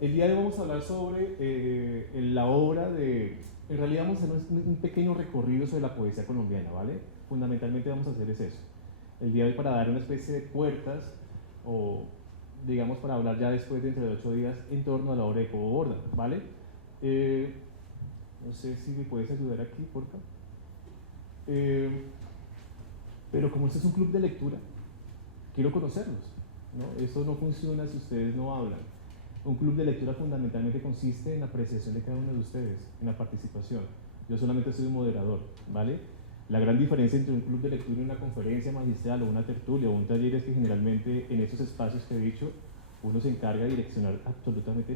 El día de hoy vamos a hablar sobre la obra de... En realidad vamos a hacer un pequeño recorrido sobre la poesía colombiana, ¿vale? Fundamentalmente vamos a hacer es eso. El día de hoy para dar una especie de puertas, o digamos para hablar ya después de entre 8 días en torno a la obra de Cobo Borda, ¿vale? No sé si me puedes ayudar aquí, por favor. Pero como este es un club de lectura, quiero conocerlos, ¿no? Eso no funciona si ustedes no hablan. Un club de lectura fundamentalmente consiste en la apreciación de cada uno de ustedes, en la participación. Yo solamente soy un moderador, ¿vale? La gran diferencia entre un club de lectura y una conferencia magistral o una tertulia o un taller es que generalmente en esos espacios que he dicho, uno se encarga de direccionar absolutamente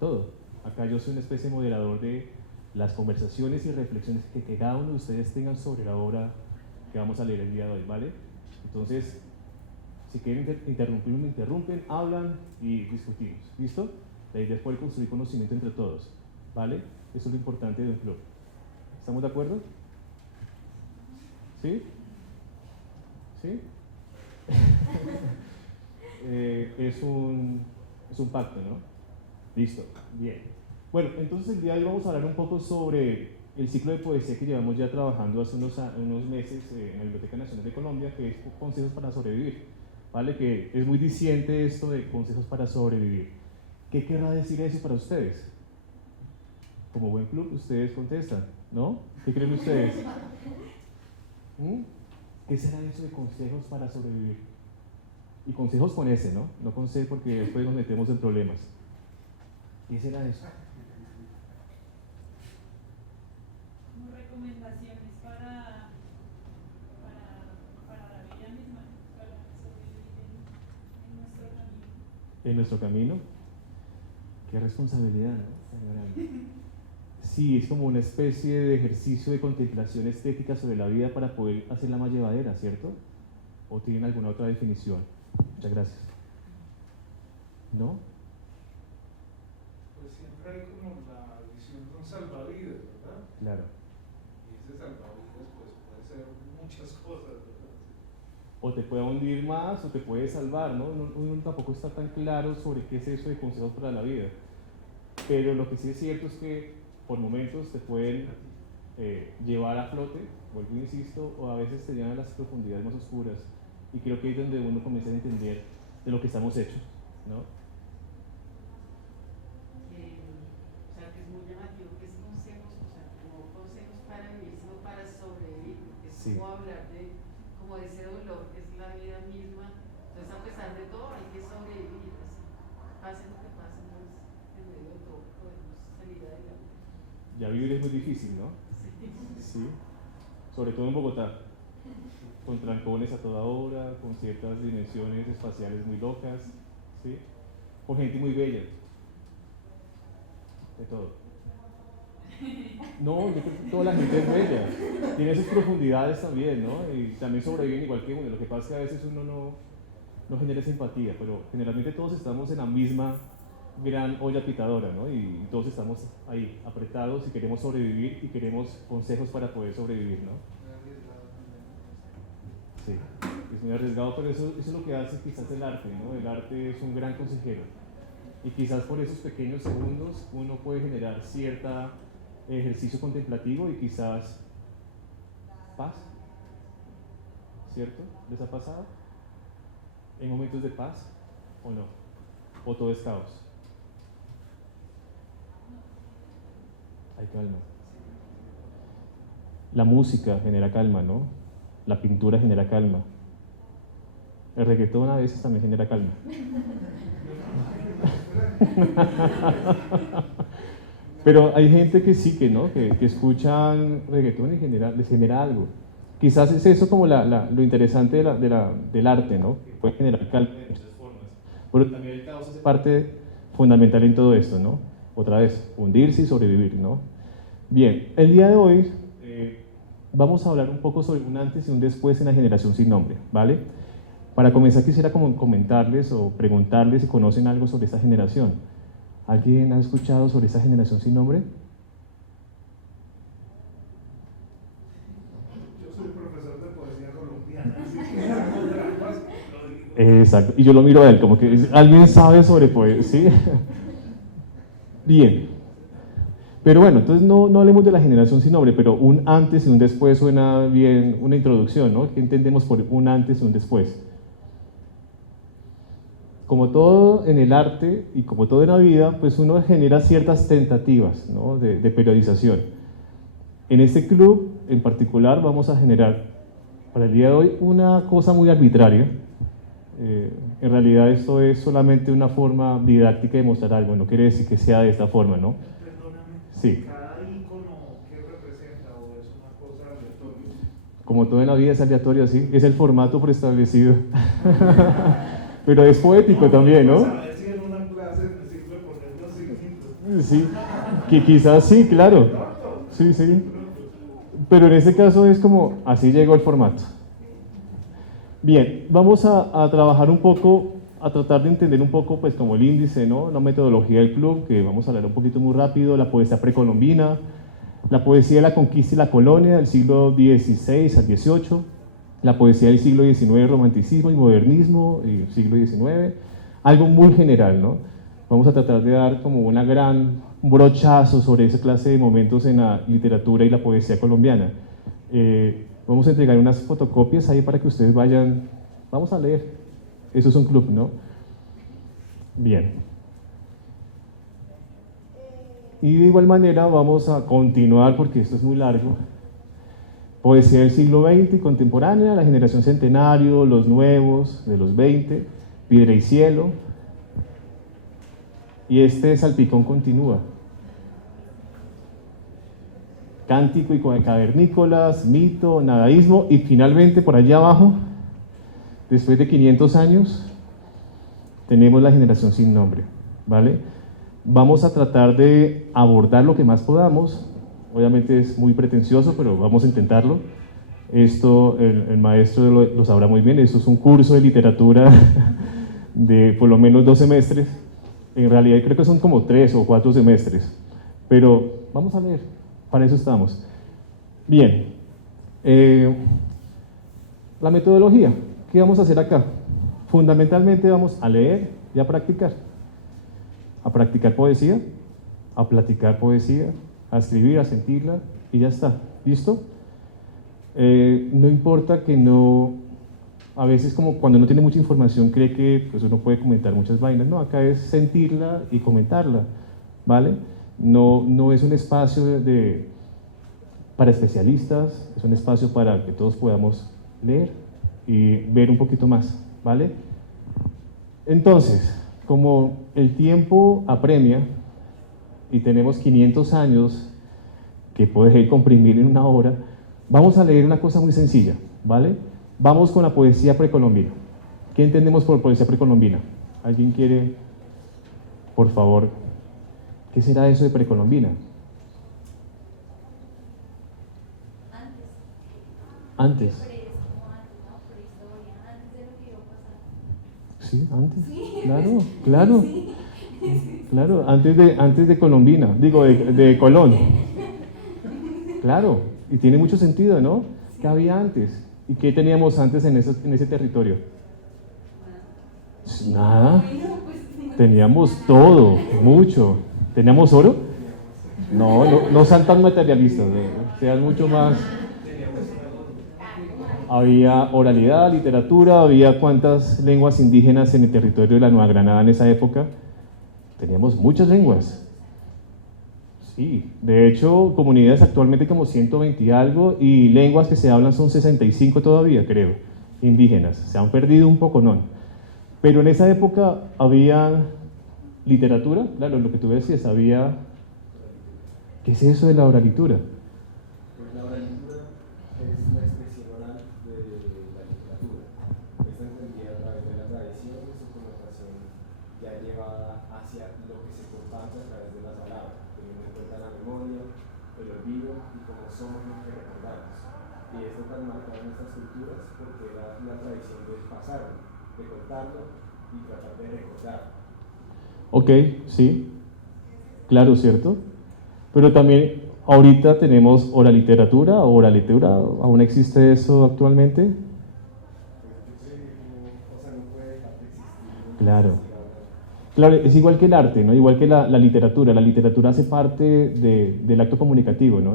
todo. Acá yo soy una especie de moderador de las conversaciones y reflexiones que cada uno de ustedes tengan sobre la obra que vamos a leer el día de hoy, ¿vale? Entonces, si quieren interrumpir, me interrumpen, hablan y discutimos. ¿Listo? La idea es poder construir conocimiento entre todos, ¿vale? Eso es lo importante de un club. ¿Estamos de acuerdo? ¿Sí? ¿Sí? Es un pacto, ¿no? Listo, bien. Bueno, entonces el día de hoy vamos a hablar un poco sobre el ciclo de poesía que llevamos ya trabajando hace unos meses en la Biblioteca Nacional de Colombia, que es Consejos para Sobrevivir, ¿vale? Que es muy diciente esto de consejos para sobrevivir. ¿Qué querrá decir eso para ustedes? Como buen club, ustedes contestan, ¿no? ¿Qué creen ustedes? ¿Qué será eso de consejos para sobrevivir? Y consejos con S, ¿no? No con C porque después nos metemos en problemas. ¿Qué será eso? Como recomendaciones para la vida misma, para sobrevivir en nuestro camino. En nuestro camino. Qué responsabilidad, ¿no? Tan grande. Sí, es como una especie de ejercicio de contemplación estética sobre la vida para poder hacerla más llevadera, ¿cierto? ¿O tienen alguna otra definición? Muchas gracias. ¿No? Pues siempre hay como la visión de un salvavidas, ¿verdad? Claro. Y ese salvavidas pues puede ser muchas cosas, ¿verdad? O te puede hundir más o te puede salvar, ¿no? Uno tampoco está tan claro sobre qué es eso de consejos para la vida. Pero lo que sí es cierto es que por momentos te pueden llevar a flote, vuelvo e insisto, o a veces te llevan a las profundidades más oscuras. Y creo que ahí es donde uno comienza a entender de lo que estamos hechos, ¿no? O sea, que es muy llamativo que es consejos, o sea, no consejos para vivir, sino para sobrevivir, porque es Sí. como hablar de, como de ese dolor que es la vida misma. Entonces, a pesar de todo, hay que sobrevivir, así, pase lo que pase, pues, en medio de todo podemos salir adelante. Ya vivir es muy difícil, ¿no? Sí. Sobre todo en Bogotá, con trancones a toda hora, con ciertas dimensiones espaciales muy locas, ¿sí? Con gente muy bella, de todo. No, yo creo que toda la gente es bella, tiene sus profundidades también, ¿no? Y también sobreviven igual que uno. Lo que pasa es que a veces uno no genera esa empatía, pero generalmente todos estamos en la misma gran olla pitadora, ¿no? Y todos estamos ahí, apretados y queremos sobrevivir y queremos consejos para poder sobrevivir, ¿no? Sí, es muy arriesgado, pero eso es lo que hace quizás el arte, ¿no? El arte es un gran consejero. Y quizás por esos pequeños segundos uno puede generar cierto ejercicio contemplativo y quizás paz, ¿cierto? ¿Les ha pasado? ¿En momentos de paz o no? ¿O todo es caos? Hay calma. La música genera calma, ¿no? La pintura genera calma. El reggaetón a veces también genera calma. Pero hay gente que sí, ¿no? Que escuchan reggaetón y les genera algo. Quizás es eso como lo interesante del arte, ¿no? Que puede generar calma de muchas formas. Pero también el caos es parte fundamental en todo esto, ¿no? Otra vez, hundirse y sobrevivir, ¿no? Bien, el día de hoy vamos a hablar un poco sobre un antes y un después en la generación sin nombre, ¿vale? Para comenzar quisiera comentarles o preguntarles si conocen algo sobre esta generación. ¿Alguien ha escuchado sobre esta generación sin nombre? Yo soy profesor de poesía colombiana, así que Exacto, y yo lo miro a él como que alguien sabe sobre poesía, ¿sí? Bien. Pero bueno, entonces no hablemos de la generación sin nombre, pero un antes y un después suena bien, una introducción, ¿no? ¿Qué entendemos por un antes y un después? Como todo en el arte y como todo en la vida, pues uno genera ciertas tentativas, ¿no? de periodización. En este club en particular vamos a generar para el día de hoy una cosa muy arbitraria. En realidad esto es solamente una forma didáctica de mostrar algo, no quiere decir que sea de esta forma, ¿no? Perdóname, Sí. ¿cada icono qué representa o es una cosa aleatoria? Como todo en la vida es aleatorio, sí, es el formato preestablecido. Pero es poético también, ¿no? A ver si en una clase me sirve poner los signitos. Sí, que quizás sí, claro. Sí, sí. Pero en este caso es como, así llegó el formato. Bien, vamos a trabajar un poco, a tratar de entender un poco, pues como el índice, ¿no? La metodología del club, que vamos a hablar un poquito muy rápido, la poesía precolombina, la poesía de la conquista y la colonia del siglo XVI al XVIII, la poesía del siglo XIX, romanticismo y modernismo, y siglo XIX, algo muy general, ¿no? Vamos a tratar de dar como un brochazo sobre esa clase de momentos en la literatura y la poesía colombiana. Vamos a entregar unas fotocopias ahí para que ustedes vayan, vamos a leer. Eso es un club, ¿no? Bien. Y de igual manera vamos a continuar, porque esto es muy largo. Poesía del siglo XX y contemporánea, la generación centenario, los nuevos de los 20, Piedra y Cielo. Y este salpicón continúa. Cántico y cavernícolas, mito, nadaísmo, y finalmente por allá abajo, después de 500 años, tenemos la generación sin nombre, ¿vale? Vamos a tratar de abordar lo que más podamos. Obviamente es muy pretencioso, pero vamos a intentarlo. Esto el maestro lo sabrá muy bien. Esto es un curso de literatura de por lo menos 2 semestres. En realidad creo que son como 3 o 4 semestres. Pero vamos a leer, para eso estamos. Bien, la metodología. ¿Qué vamos a hacer acá? Fundamentalmente vamos a leer y a practicar. A practicar poesía, a platicar poesía, a escribir, a sentirla, y ya está. ¿Listo? No importa que no... A veces como cuando no tiene mucha información cree que pues, uno puede comentar muchas vainas. No, acá es sentirla y comentarla, ¿vale? No es un espacio para especialistas, es un espacio para que todos podamos leer y ver un poquito más, ¿vale? Entonces, como el tiempo apremia y tenemos 500 años que puede comprimir en una hora, vamos a leer una cosa muy sencilla, ¿vale? Vamos con la poesía precolombina. ¿Qué entendemos por poesía precolombina? ¿Alguien quiere, por favor, qué será eso de precolombina? Antes. Sí, antes. Claro, claro. Claro, antes de Colombina, digo, de Colón. Claro, y tiene mucho sentido, ¿no? ¿Qué había antes? ¿Y qué teníamos antes en ese territorio? Nada. Teníamos todo, mucho. ¿Teníamos oro? No sean tan materialistas, sean mucho más. Había oralidad, literatura, había cuántas lenguas indígenas en el territorio de la Nueva Granada en esa época. Teníamos muchas lenguas. Sí, de hecho, comunidades actualmente como 120 y algo, y lenguas que se hablan son 65 todavía, creo, indígenas. Se han perdido un poco, ¿no? Pero en esa época había literatura, claro, lo que tú decías, había... ¿Qué es eso de la oralitura? Pues la oralitura es la expresión oral de la literatura. Esta entendida a través de la tradición y su connotación ya llevada hacia lo que se comparte a través de las palabras, teniendo en cuenta la memoria, el olvido y cómo somos los que recordamos. Y esto tan marcado en estas culturas porque era la tradición de pasarlo, de contarlo y tratar de recordar. Ok, sí, claro, ¿cierto? Pero también ahorita tenemos oraliteratura o oralitura, ¿aún existe eso actualmente? O sea, no puede dejar de existir. Claro. Claro, es igual que el arte, ¿no? Igual que la literatura. La literatura hace parte del acto comunicativo, ¿no?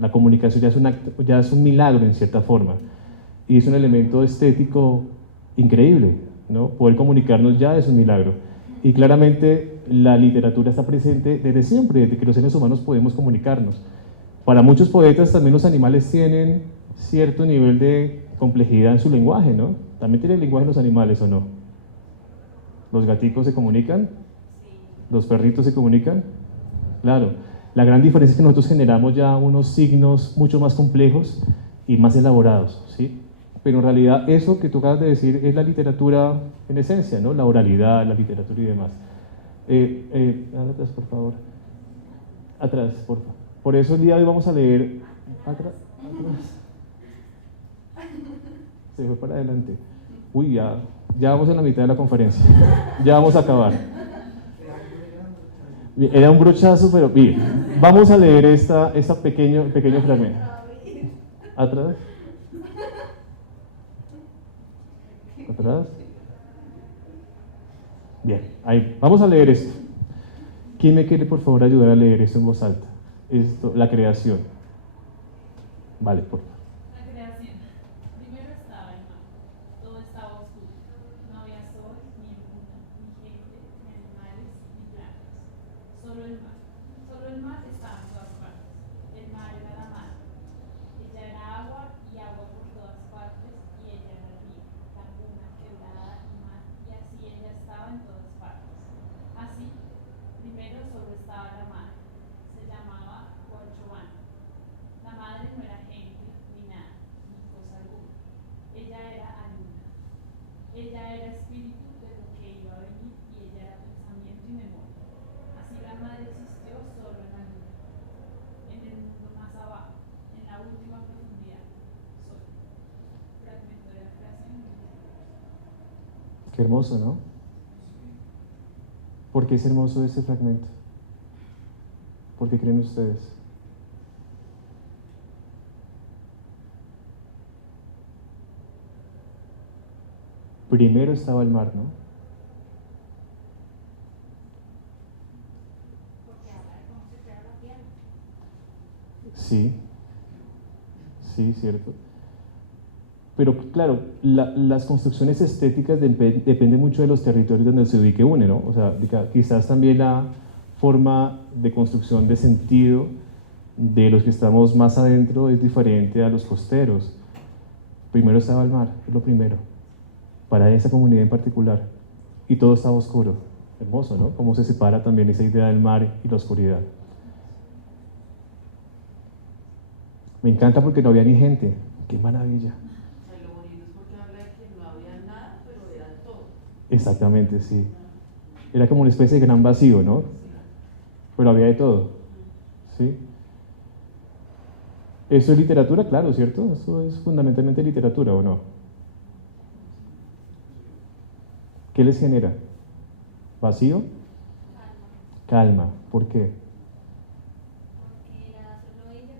La comunicación ya es un acto, ya es un milagro en cierta forma. Y es un elemento estético increíble, ¿no? Poder comunicarnos ya es un milagro. Y claramente la literatura está presente desde siempre, desde que los seres humanos podemos comunicarnos. Para muchos poetas también los animales tienen cierto nivel de complejidad en su lenguaje, ¿no? ¿También tienen lenguaje los animales o no? ¿Los gaticos se comunican? ¿Los perritos se comunican? Claro. La gran diferencia es que nosotros generamos ya unos signos mucho más complejos y más elaborados, ¿sí? Pero en realidad eso que tú acabas de decir es la literatura en esencia, ¿no? La oralidad, la literatura y demás. Atrás, por favor. Atrás, por favor. Por eso el día de hoy vamos a leer... Atrás. Se fue para adelante. Uy, ya vamos en la mitad de la conferencia. Ya vamos a acabar. Era un brochazo, pero bien. Vamos a leer esta pequeño fragmento. Atrás. Atrás. Bien, ahí. Vamos a leer esto. ¿Quién me quiere, por favor, ayudar a leer esto en voz alta? Esto, la creación. Vale, por favor. La creación. Primero estaba el mar. Todo estaba oscuro. No había sol, ni luna, ni gente, ni animales, ni plantas. Solo el mar. Solo el mar estaba en todas partes. El mar era la madre. Ella era agua y agua por todas partes, y ella era el río, laguna, quebrada y mar, y así ella estaba en todas partes. Así, primero solo estaba la madre. Se llamaba Huachovana. La madre no era gente, ni nada, ni cosa alguna. Ella era aluna. Ella era espíritu de lo que iba a venir, y ella era pensamiento y memoria. Así la madre existió solo en la luna, en el mundo más abajo, en la última profundidad, solo. Fragmento de la creación. Qué hermoso, ¿no? ¿Por qué es hermoso este fragmento? ¿Por qué creen ustedes? Primero estaba el mar, ¿no? Porque habla de cómo se crea la tierra. Sí, cierto. Pero claro, las construcciones estéticas dependen mucho de los territorios donde se ubique uno, ¿no? O sea, quizás también la forma de construcción de sentido de los que estamos más adentro es diferente a los costeros. Primero estaba el mar, es lo primero, para esa comunidad en particular, y todo estaba oscuro. Hermoso, ¿no? Cómo se separa también esa idea del mar y la oscuridad. Me encanta porque no había ni gente. ¡Qué maravilla! O sea, lo bonito es porque habla de que no había nada, pero era todo. Exactamente, sí. Era como una especie de gran vacío, ¿no? Pero había de todo, ¿sí? ¿Eso es literatura? Claro, ¿cierto? Eso es fundamentalmente literatura, ¿o no? ¿Qué les genera? ¿Vacío? Calma. ¿Por qué? Porque era solo ella,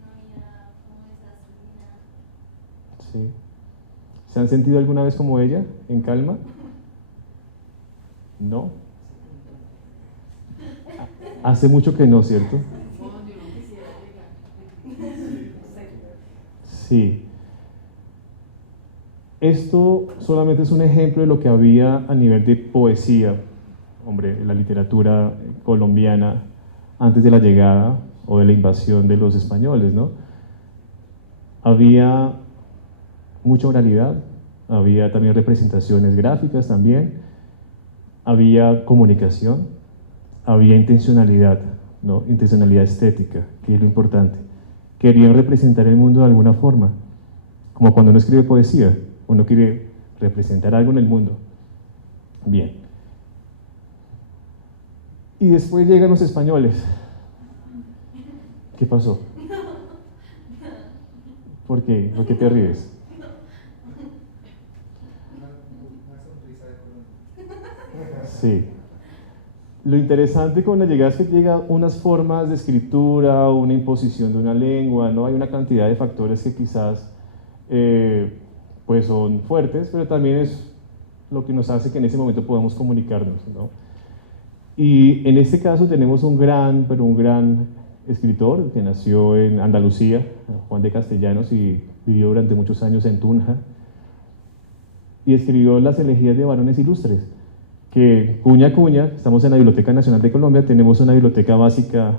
no había como desastre ni nada. Sí. ¿Se han sentido alguna vez como ella, en calma? ¿No? Hace mucho que no, ¿cierto? Como donde uno quisiera llegar. Sí. Esto solamente es un ejemplo de lo que había a nivel de poesía, hombre, en la literatura colombiana antes de la llegada o de la invasión de los españoles, ¿no? Había mucha oralidad, había también representaciones gráficas también, había comunicación, había intencionalidad, ¿no? Intencionalidad estética, que es lo importante. Querían representar el mundo de alguna forma, como cuando uno escribe poesía, uno quiere representar algo en el mundo. Bien. Y después llegan los españoles. ¿Qué pasó? ¿Por qué? ¿Por qué te ríes? Una sonrisa de Colombia. Sí. Lo interesante con la llegada es que llegan unas formas de escritura, una imposición de una lengua, ¿no? Hay una cantidad de factores que quizás pues son fuertes, pero también es lo que nos hace que en ese momento podamos comunicarnos, ¿no? Y en este caso tenemos un gran escritor que nació en Andalucía, Juan de Castellanos, y vivió durante muchos años en Tunja, y escribió las elegías de varones ilustres, que cuña a cuña, estamos en la Biblioteca Nacional de Colombia, tenemos una biblioteca básica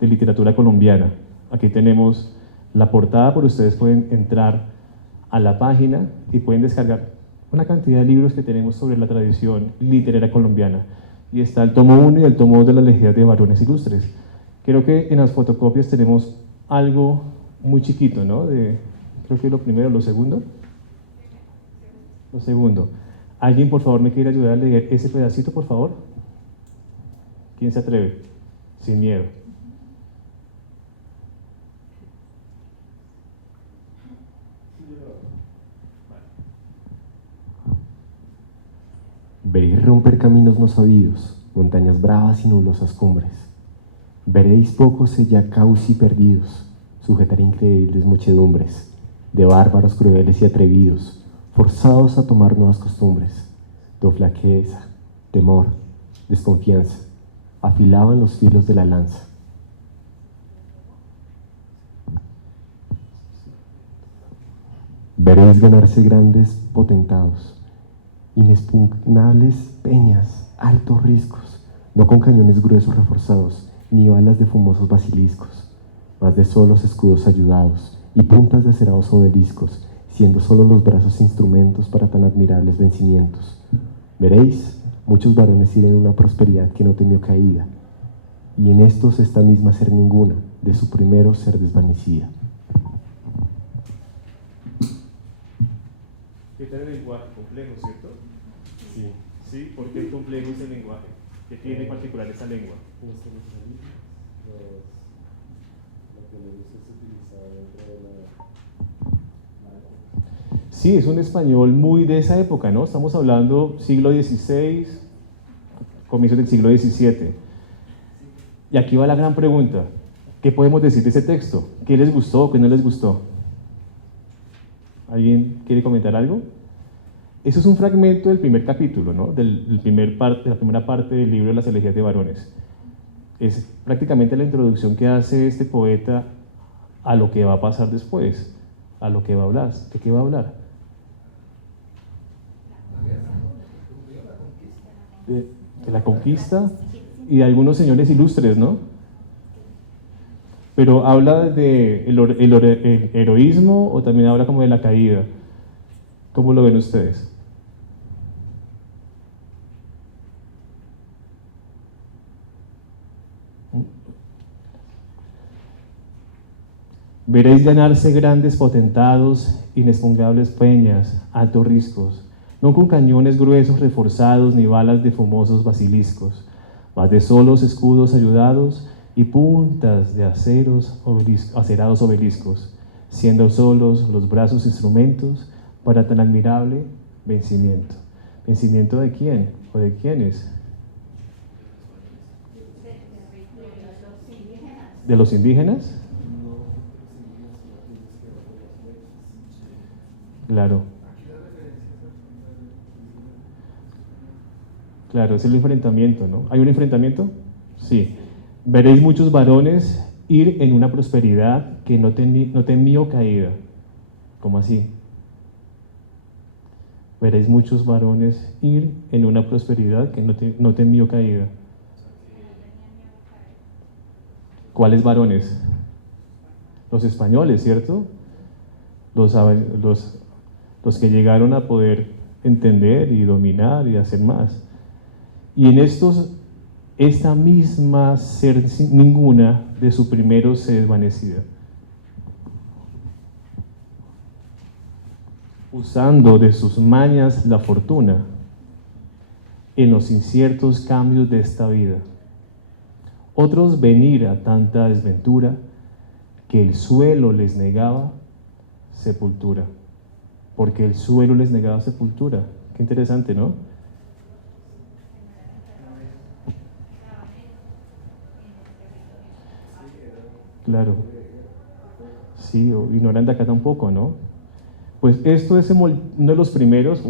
de literatura colombiana. Aquí tenemos la portada, pero ustedes pueden entrar a la página y pueden descargar una cantidad de libros que tenemos sobre la tradición literaria colombiana. Y está el tomo 1 y el tomo 2 de las elegías de varones ilustres. Creo que en las fotocopias tenemos algo muy chiquito, ¿no? Creo que lo primero, lo segundo. Lo segundo. ¿Alguien, por favor, me quiere ayudar a leer ese pedacito, por favor? ¿Quién se atreve? Sin miedo. Veréis romper caminos no sabidos, montañas bravas y nublosas cumbres. Veréis pocos ya causi perdidos, sujetar increíbles muchedumbres, de bárbaros crueles y atrevidos, forzados a tomar nuevas costumbres. Do flaqueza, temor, desconfianza, afilaban los filos de la lanza. Veréis ganarse grandes potentados, inexpugnables peñas, altos riscos, no con cañones gruesos reforzados, ni balas de fumosos basiliscos, mas de solos escudos ayudados, y puntas de acerados obeliscos, siendo solo los brazos instrumentos para tan admirables vencimientos. Veréis muchos varones ir en una prosperidad que no temió caída, y en estos esta misma ser ninguna, de su primero ser desvanecida. ¿Qué tal el lenguaje? Complejo, ¿cierto? Sí. ¿Sí? ¿Por qué es complejo ese lenguaje? ¿Qué tiene en particular esa lengua? Lo que me gusta es utilizar dentro de la Sí, es un español muy de esa época, ¿no? Estamos hablando siglo XVI, comienzos del siglo XVII. Y aquí va la gran pregunta. ¿Qué podemos decir de ese texto? ¿Qué les gustó? ¿Qué no les gustó? ¿Alguien quiere comentar algo? Eso es un fragmento del primer capítulo, ¿no? de la primera parte del libro de las elegías de varones. Es prácticamente la introducción que hace este poeta a lo que va a pasar después, a lo que va a hablar. ¿De qué va a hablar? De la conquista y de algunos señores ilustres, ¿no? Pero habla de el heroísmo o también habla como de la caída. ¿Cómo lo ven ustedes? Veréis ganarse grandes potentados, inexpugnables peñas, altos riscos, no con cañones gruesos reforzados ni balas de fumosos basiliscos, mas de solos escudos ayudados y puntas de acerados obeliscos, siendo solos los brazos instrumentos para tan admirable vencimiento. ¿Vencimiento de quién o de quiénes? ¿De los indígenas? Claro. Claro, es el enfrentamiento, ¿no? ¿Hay un enfrentamiento? Sí. Veréis muchos varones ir en una prosperidad que no temió caída. ¿Cómo así? Veréis muchos varones ir en una prosperidad que no temió caída. ¿Cuáles varones? Los españoles, ¿cierto? Los que llegaron a poder entender y dominar y hacer más. Y en esta misma ser ninguna de su primero se desvanecida, usando de sus mañas la fortuna en los inciertos cambios de esta vida. Otros venir a tanta desventura que el suelo les negaba sepultura. Porque el suelo les negaba sepultura. Qué interesante, ¿no? Claro. Sí, y no eran de acá tampoco, ¿no? Pues esto es uno de los primeros,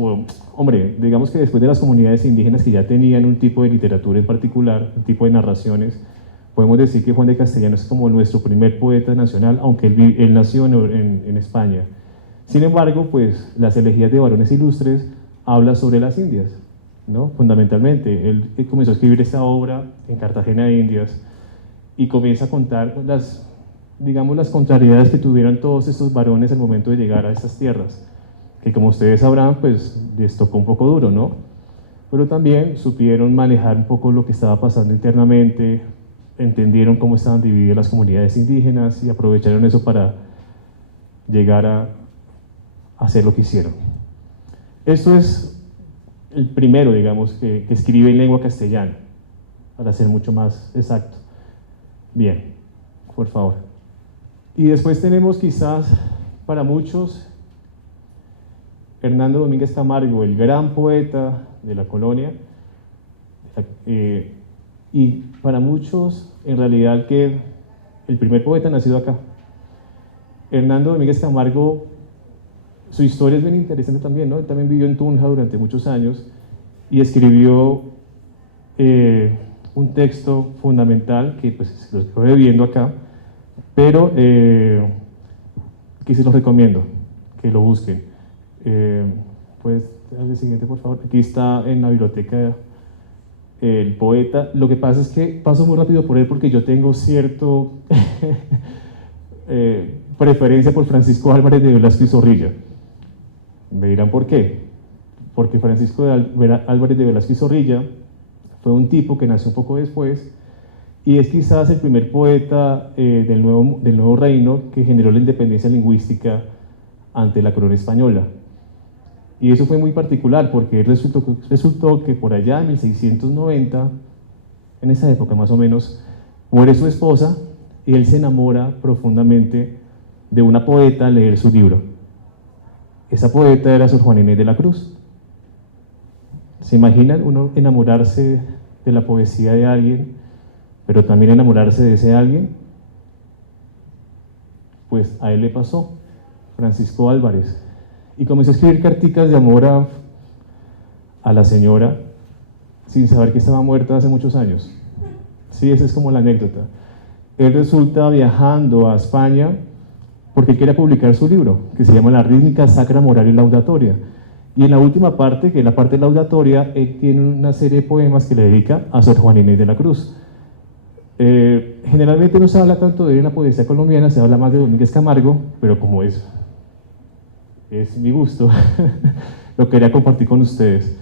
hombre, digamos que después de las comunidades indígenas que ya tenían un tipo de literatura en particular, un tipo de narraciones, podemos decir que Juan de Castellanos es como nuestro primer poeta nacional, aunque él nació en España. Sin embargo, pues las elegías de varones ilustres habla sobre las Indias, ¿no? Fundamentalmente. Él comenzó a escribir esta obra en Cartagena de Indias y comienza a contar digamos, las contrariedades que tuvieron todos estos varones al momento de llegar a estas tierras, que como ustedes sabrán, pues les tocó un poco duro, ¿no? Pero también supieron manejar un poco lo que estaba pasando internamente, entendieron cómo estaban divididas las comunidades indígenas y aprovecharon eso para llegar a hacer lo que hicieron. Esto es el primero, digamos, que escribe en lengua castellana, para ser mucho más exacto. Bien, por favor. Y después tenemos quizás para muchos Hernando Domínguez Camargo, el gran poeta de la colonia, y para muchos en realidad que el primer poeta nacido acá. Hernando Domínguez Camargo, su historia es bien interesante también, ¿no? Él también vivió en Tunja durante muchos años y escribió un texto fundamental que pues lo estoy viviendo acá, pero que se los recomiendo, que lo busquen. Puedes darle el siguiente, por favor. Aquí está en la biblioteca el poeta. Lo que pasa es que paso muy rápido por él porque yo tengo cierto preferencia por Francisco Álvarez de Velasco y Zorrilla. Me dirán por qué. Porque Francisco Álvarez de Velasco y Zorrilla fue un tipo que nació un poco después y es quizás el primer poeta del nuevo reino que generó la independencia lingüística ante la corona española. Y eso fue muy particular porque resultó que por allá en 1690, en esa época más o menos, muere su esposa y él se enamora profundamente de una poeta al leer su libro. Esa poeta era Sor Juana Inés de la Cruz. ¿Se imaginan uno enamorarse de la poesía de alguien, pero también enamorarse de ese alguien? Pues a él le pasó, Francisco Álvarez, y comenzó a escribir carticas de amor a la señora sin saber que estaba muerta hace muchos años. Sí, esa es como la anécdota. Él resulta viajando a España porque él quería publicar su libro, que se llama La rítmica sacra moral y laudatoria. Y en la última parte, que es la parte laudatoria, él tiene una serie de poemas que le dedica a Sor Juana Inés de la Cruz. Generalmente no se habla tanto de él en la poesía colombiana, se habla más de Domínguez Camargo, pero como es mi gusto, lo quería compartir con ustedes.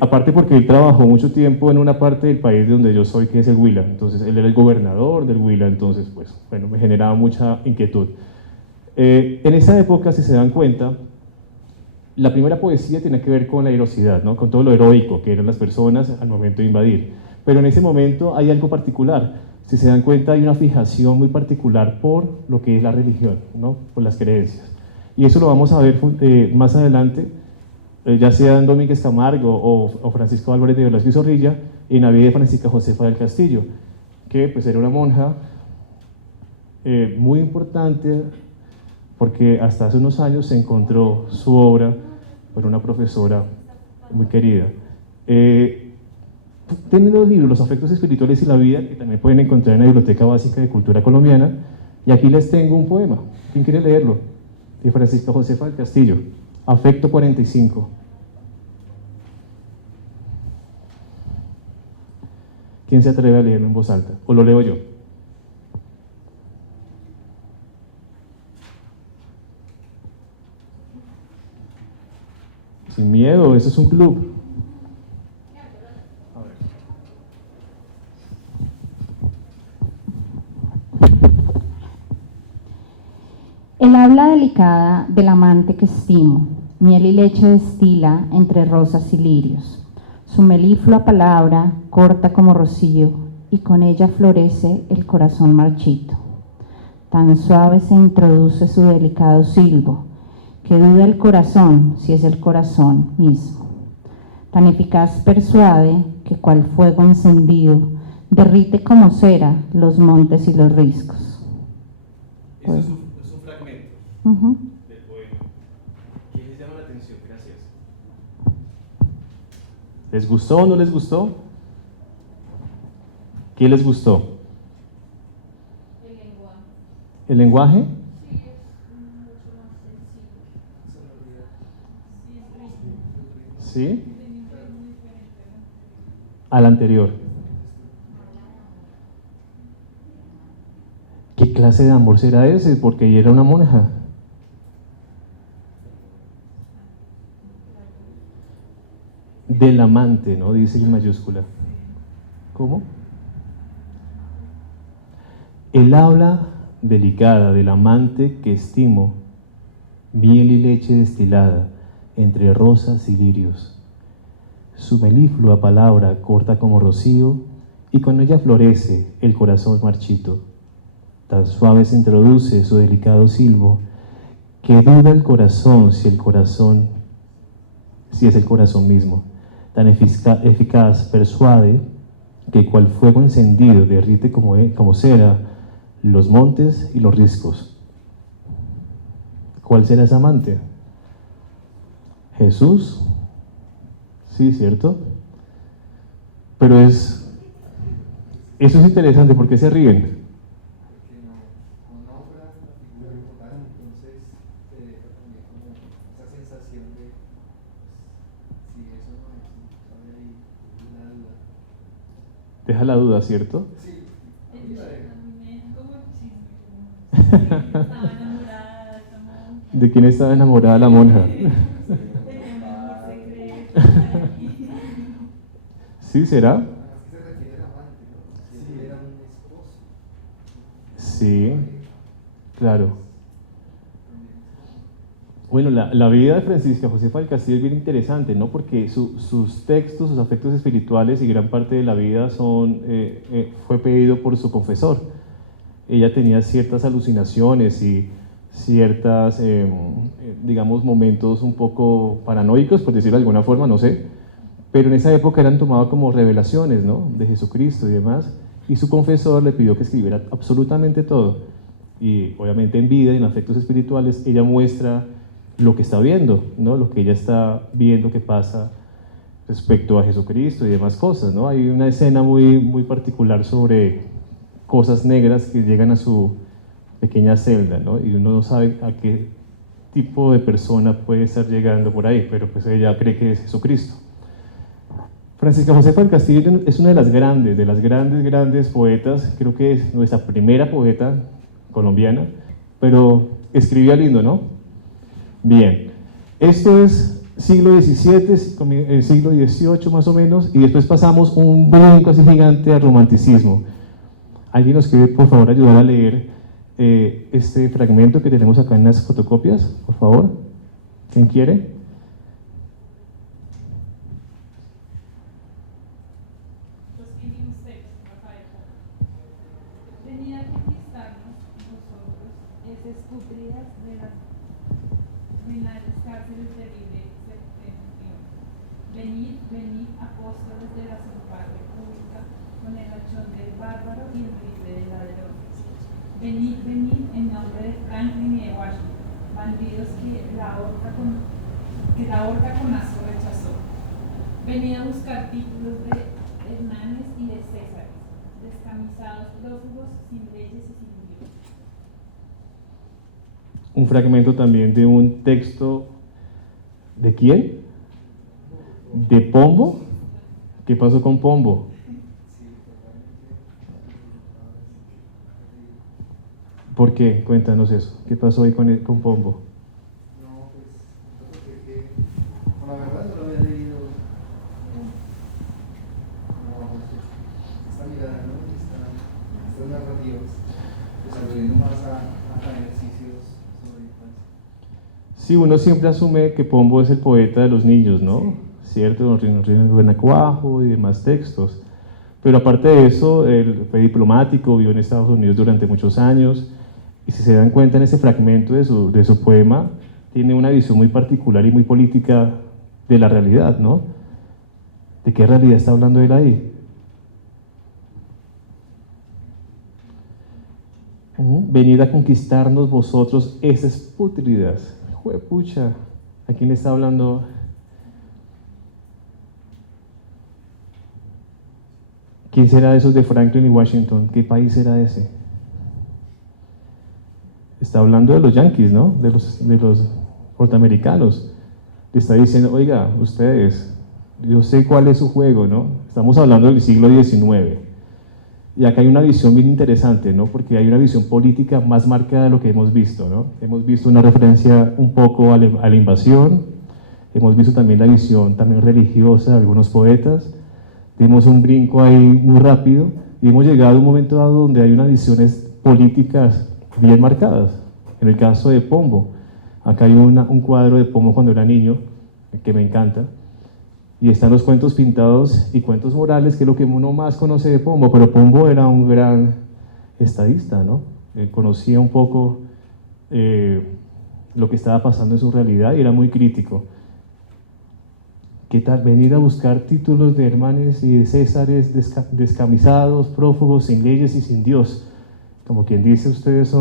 Aparte porque él trabajó mucho tiempo en una parte del país de donde yo soy, que es el Huila. Entonces él era el gobernador del Huila, entonces pues bueno, me generaba mucha inquietud. En esa época, si se dan cuenta, la primera poesía tenía que ver con la heroicidad, ¿no? Con todo lo heroico que eran las personas al momento de invadir. Pero en ese momento hay algo particular. Si se dan cuenta, hay una fijación muy particular por lo que es la religión, ¿no? Por las creencias. Y eso lo vamos a ver más adelante, ya sea en Domínguez Camargo o Francisco Álvarez de Velasco y Zorrilla, en la vida de Francisca Josefa del Castillo, que pues era una monja muy importante, porque hasta hace unos años se encontró su obra por una profesora muy querida. Tienen los libros, Los afectos espirituales y la vida, que también pueden encontrar en la Biblioteca Básica de Cultura Colombiana, y aquí les tengo un poema. ¿Quién quiere leerlo? De Francisca Josefa del Castillo, Afecto 45. ¿Quién se atreve a leerlo en voz alta? ¿O lo leo yo? Sin miedo, eso es un club. El habla delicada del amante que estimo, miel y leche destila entre rosas y lirios. Su meliflua palabra corta como rocío, y con ella florece el corazón marchito. Tan suave se introduce su delicado silbo, que duda el corazón si es el corazón mismo. Tan eficaz persuade que cual fuego encendido derrite como cera los montes y los riscos. Este es un fragmento Uh-huh. del poema. ¿Les gustó o no les gustó? ¿Qué les gustó? El lenguaje. ¿El lenguaje? Sí, es mucho más sencillo. Sí, es ritmo. ¿Sí? Tiene un ritmo diferente, ¿no? Al anterior. ¿Qué clase de amor será ese? Porque ella era una monja. Del amante, ¿no? Dice en mayúscula. ¿Cómo? Él habla delicada del amante que estimo, miel y leche destilada, entre rosas y lirios. Su meliflua palabra corta como rocío, y con ella florece el corazón marchito. Tan suave se introduce su delicado silbo, que duda el corazón si es el corazón mismo. Tan eficaz persuade que cual fuego encendido derrite como cera los montes y los riscos. ¿Cuál será ese amante? Jesús. Sí, ¿cierto? Pero eso es interesante, ¿por qué se ríen? Porque no nombra la figura como tal, entonces te deja también como esa sensación de si eso no es, sabe ahí la duda. Deja la duda, ¿cierto? Sí, El mira, también, como el chisme, como estaba enamorada, como ¿De quién estaba enamorada la monja? tenía un amor secreto. Ahí. ¿Sí será? además que se refiere al amante, ¿no? Si él era un esposo. Sí, claro. Bueno, la vida de Francisca Josefa del Castillo es bien interesante, ¿no? Porque sus textos, sus afectos espirituales y gran parte de la vida fue pedido por su confesor. Ella tenía ciertas alucinaciones y ciertas, digamos, momentos un poco paranoicos, por decirlo de alguna forma, no sé, pero en esa época eran tomados como revelaciones, ¿no? De Jesucristo y demás, y su confesor le pidió que escribiera absolutamente todo. Y obviamente en vida y en afectos espirituales ella muestra lo que está viendo, ¿no? Lo que ella está viendo que pasa respecto a Jesucristo y demás cosas, ¿no? Hay una escena muy, muy particular sobre cosas negras que llegan a su pequeña celda, ¿no? Y uno no sabe a qué tipo de persona puede estar llegando por ahí, pero pues ella cree que es Jesucristo. Francisca Josefa del Castillo es una de las grandes poetas, creo que es nuestra primera poeta colombiana, pero escribía lindo, ¿no? Bien, esto es siglo XVII, siglo XVIII más o menos, y después pasamos un brinco así gigante al romanticismo. ¿Alguien nos quiere, por favor, ayudar a leer este fragmento que tenemos acá en las fotocopias? Por favor. ¿Quién quiere? Los mínimos textos, Rafael. Venid a conquistarnos vosotros, esas putridas de las cárceles terribles septentrionales. Venid, venid, apóstoles de la sin patria pública, con el hachón del bárbaro y el rifle del ladrón. Venid, venid, en nombre de Franklin y de Washington, bandidos que la horca con asco rechazó. Venid a buscar títulos de Hernanes y de Césares, descamisados prófugos, sin leyes y sin Dios. Un fragmento también de un texto, ¿de quién? ¿De Pombo? ¿Qué pasó con Pombo? ¿Por qué? Cuéntanos eso. ¿Qué pasó ahí con Pombo? No, pues, porque la verdad no lo había leído como bajo esta mirada, ¿no? Estas narrativas, desarrollando más a ejercicios sobre infancia. Sí, uno siempre asume que Pombo es el poeta de los niños, ¿no? ¿Cierto? Don Renacuajo y demás textos. Pero aparte de eso, él fue diplomático, vivió en Estados Unidos durante muchos años, y si se dan cuenta en ese fragmento de su poema, tiene una visión muy particular y muy política de la realidad, ¿no? ¿De qué realidad está hablando él ahí? Venid a conquistarnos vosotros esas pútridas. Juepucha, ¿a quién le está hablando? ¿Quién será esos de Franklin y Washington? ¿Qué país era ese? Está hablando de los yanquis, ¿no? De los norteamericanos. Le está diciendo, oiga, ustedes, yo sé cuál es su juego, ¿no? Estamos hablando del siglo XIX. Y acá hay una visión bien interesante, ¿no? Porque hay una visión política más marcada de lo que hemos visto, ¿no? Hemos visto una referencia un poco a la invasión, hemos visto también la visión también religiosa de algunos poetas, dimos un brinco ahí muy rápido y hemos llegado a un momento dado donde hay unas visiones políticas bien marcadas. En el caso de Pombo, acá hay un cuadro de Pombo cuando era niño, que me encanta, y están los cuentos pintados y cuentos morales, que es lo que uno más conoce de Pombo, pero Pombo era un gran estadista, ¿no? Él conocía un poco lo que estaba pasando en su realidad y era muy crítico. ¿Qué tal venir a buscar títulos de Hermanes y de Césares descamisados, prófugos, sin leyes y sin Dios? Como quien dice, ustedes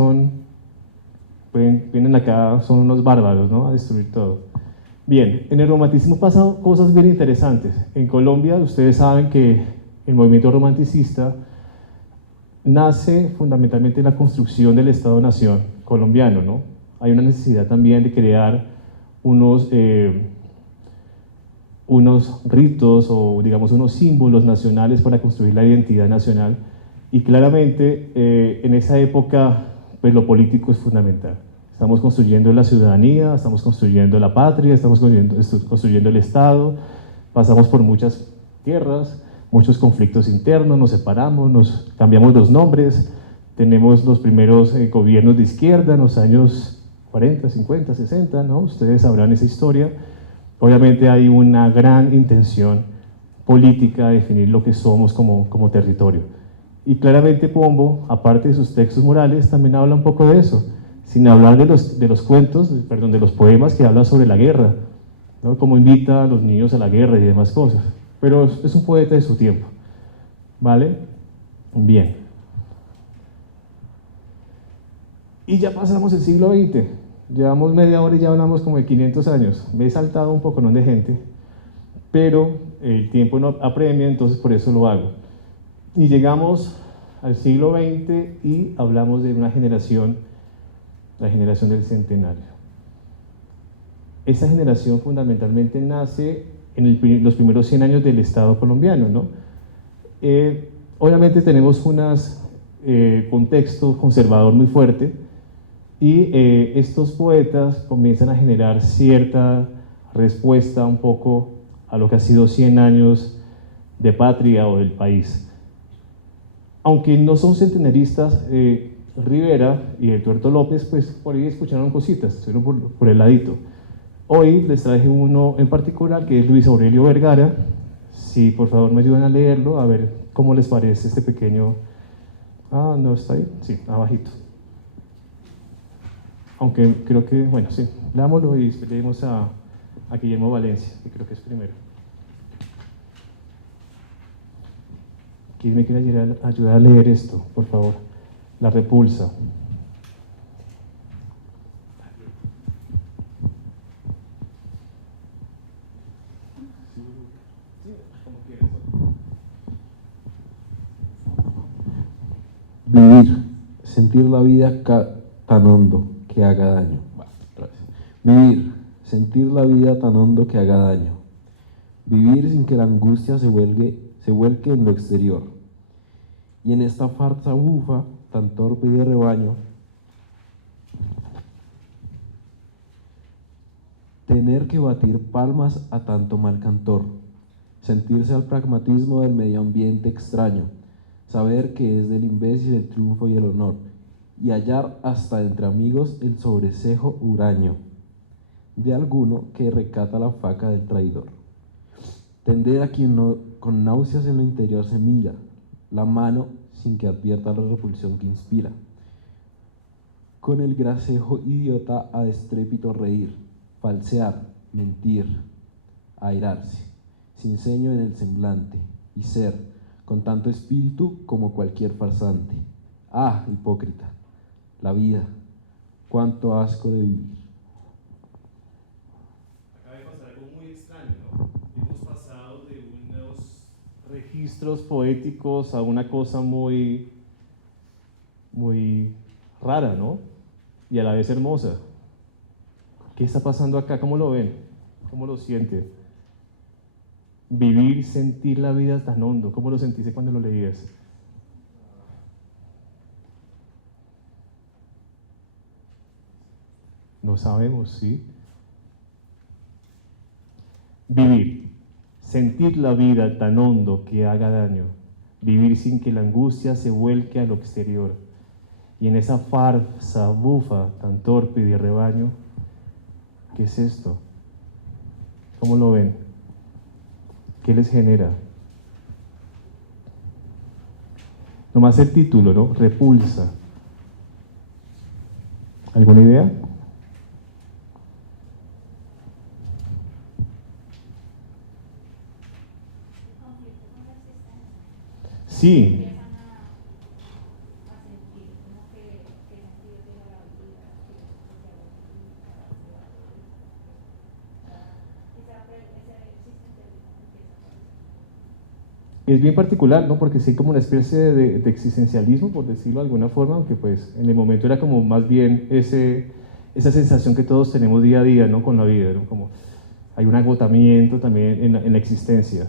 vienen acá, son unos bárbaros, ¿no? A destruir todo. Bien, en el romanticismo pasan cosas bien interesantes. En Colombia, ustedes saben que el movimiento romanticista nace fundamentalmente en la construcción del Estado-Nación colombiano, ¿no? Hay una necesidad también de crear unos ritos o digamos unos símbolos nacionales para construir la identidad nacional, y claramente en esa época pues lo político es fundamental. Estamos construyendo la ciudadanía, estamos construyendo la patria, estamos construyendo el Estado, pasamos por muchas tierras, muchos conflictos internos, nos separamos, nos cambiamos los nombres, tenemos los primeros gobiernos de izquierda en los años 40, 50, 60, ¿no? Ustedes sabrán esa historia. Obviamente hay una gran intención política de definir lo que somos como territorio. Y claramente Pombo, aparte de sus textos morales, también habla un poco de eso, sin hablar de los cuentos, perdón, de los poemas que hablan sobre la guerra, ¿no? Cómo invita a los niños a la guerra y demás cosas. Pero es un poeta de su tiempo, ¿vale? Bien. Y ya pasamos el siglo XX. Llevamos media hora y ya hablamos como de 500 años. Me he saltado un poco, ¿no?, de gente, pero el tiempo no apremia, entonces por eso lo hago. Y llegamos al siglo XX y hablamos de una generación, la generación del centenario. Esa generación fundamentalmente nace en los primeros 100 años del Estado colombiano, ¿no? Obviamente tenemos un contexto conservador muy fuerte, y estos poetas comienzan a generar cierta respuesta un poco a lo que ha sido 100 años de patria o del país. Aunque no son centenaristas, Rivera y el Tuerto López, pues por ahí escucharon cositas, solo por el ladito. Hoy les traje uno en particular, que es Luis Aurelio Vergara. Si por favor me ayudan a leerlo, a ver cómo les parece este pequeño... Ah, no, está ahí, sí, abajito. Aunque creo que, bueno, sí, leámoslo y leemos a Guillermo Valencia, que creo que es primero. ¿Quién me quiere ayudar a leer esto, por favor? La repulsa. Vivir, sentir la vida tan hondo que haga daño. Vivir, sentir la vida tan hondo que haga daño. Vivir sin que la angustia se vuelque en lo exterior. Y en esta farsa bufa, tan torpe y de rebaño, tener que batir palmas a tanto mal cantor, sentirse al pragmatismo del medio ambiente extraño, saber que es del imbécil el triunfo y el honor, y hallar hasta entre amigos el sobrecejo huraño de alguno que recata la faca del traidor. Tender a quien con náuseas en lo interior se mira, la mano sin que advierta la repulsión que inspira. Con el gracejo idiota a estrépito reír, falsear, mentir, airarse, sin ceño en el semblante, y ser, con tanto espíritu como cualquier farsante. Ah, hipócrita, la vida, cuánto asco de vivir. Acaba de pasar algo muy extraño, ¿no? Hemos pasado de unos regímenes registros poéticos a una cosa muy, muy rara, ¿no? Y a la vez hermosa. ¿Qué está pasando acá? ¿Cómo lo ven? ¿Cómo lo sienten? Vivir, sentir la vida tan hondo. ¿Cómo lo sentiste cuando lo leías? No sabemos, ¿sí? Vivir, sentir la vida tan hondo que haga daño. Vivir sin que la angustia se vuelque a lo exterior. Y en esa farsa bufa tan torpe y de rebaño, ¿qué es esto? ¿Cómo lo ven? ¿Qué les genera? Nomás el título, ¿no? Repulsa. ¿Alguna idea? Conflicto con la existencia. Sí, Empiezan a sentir como que sentido tiene la vida, ese existencialismo empieza a aparecer. es bien particular, ¿no? Porque sí hay como una especie de existencialismo, por decirlo de alguna forma, aunque pues en el momento era como más bien esa sensación que todos tenemos día a día, ¿no? Con la vida, ¿no? Como hay un agotamiento también en la existencia.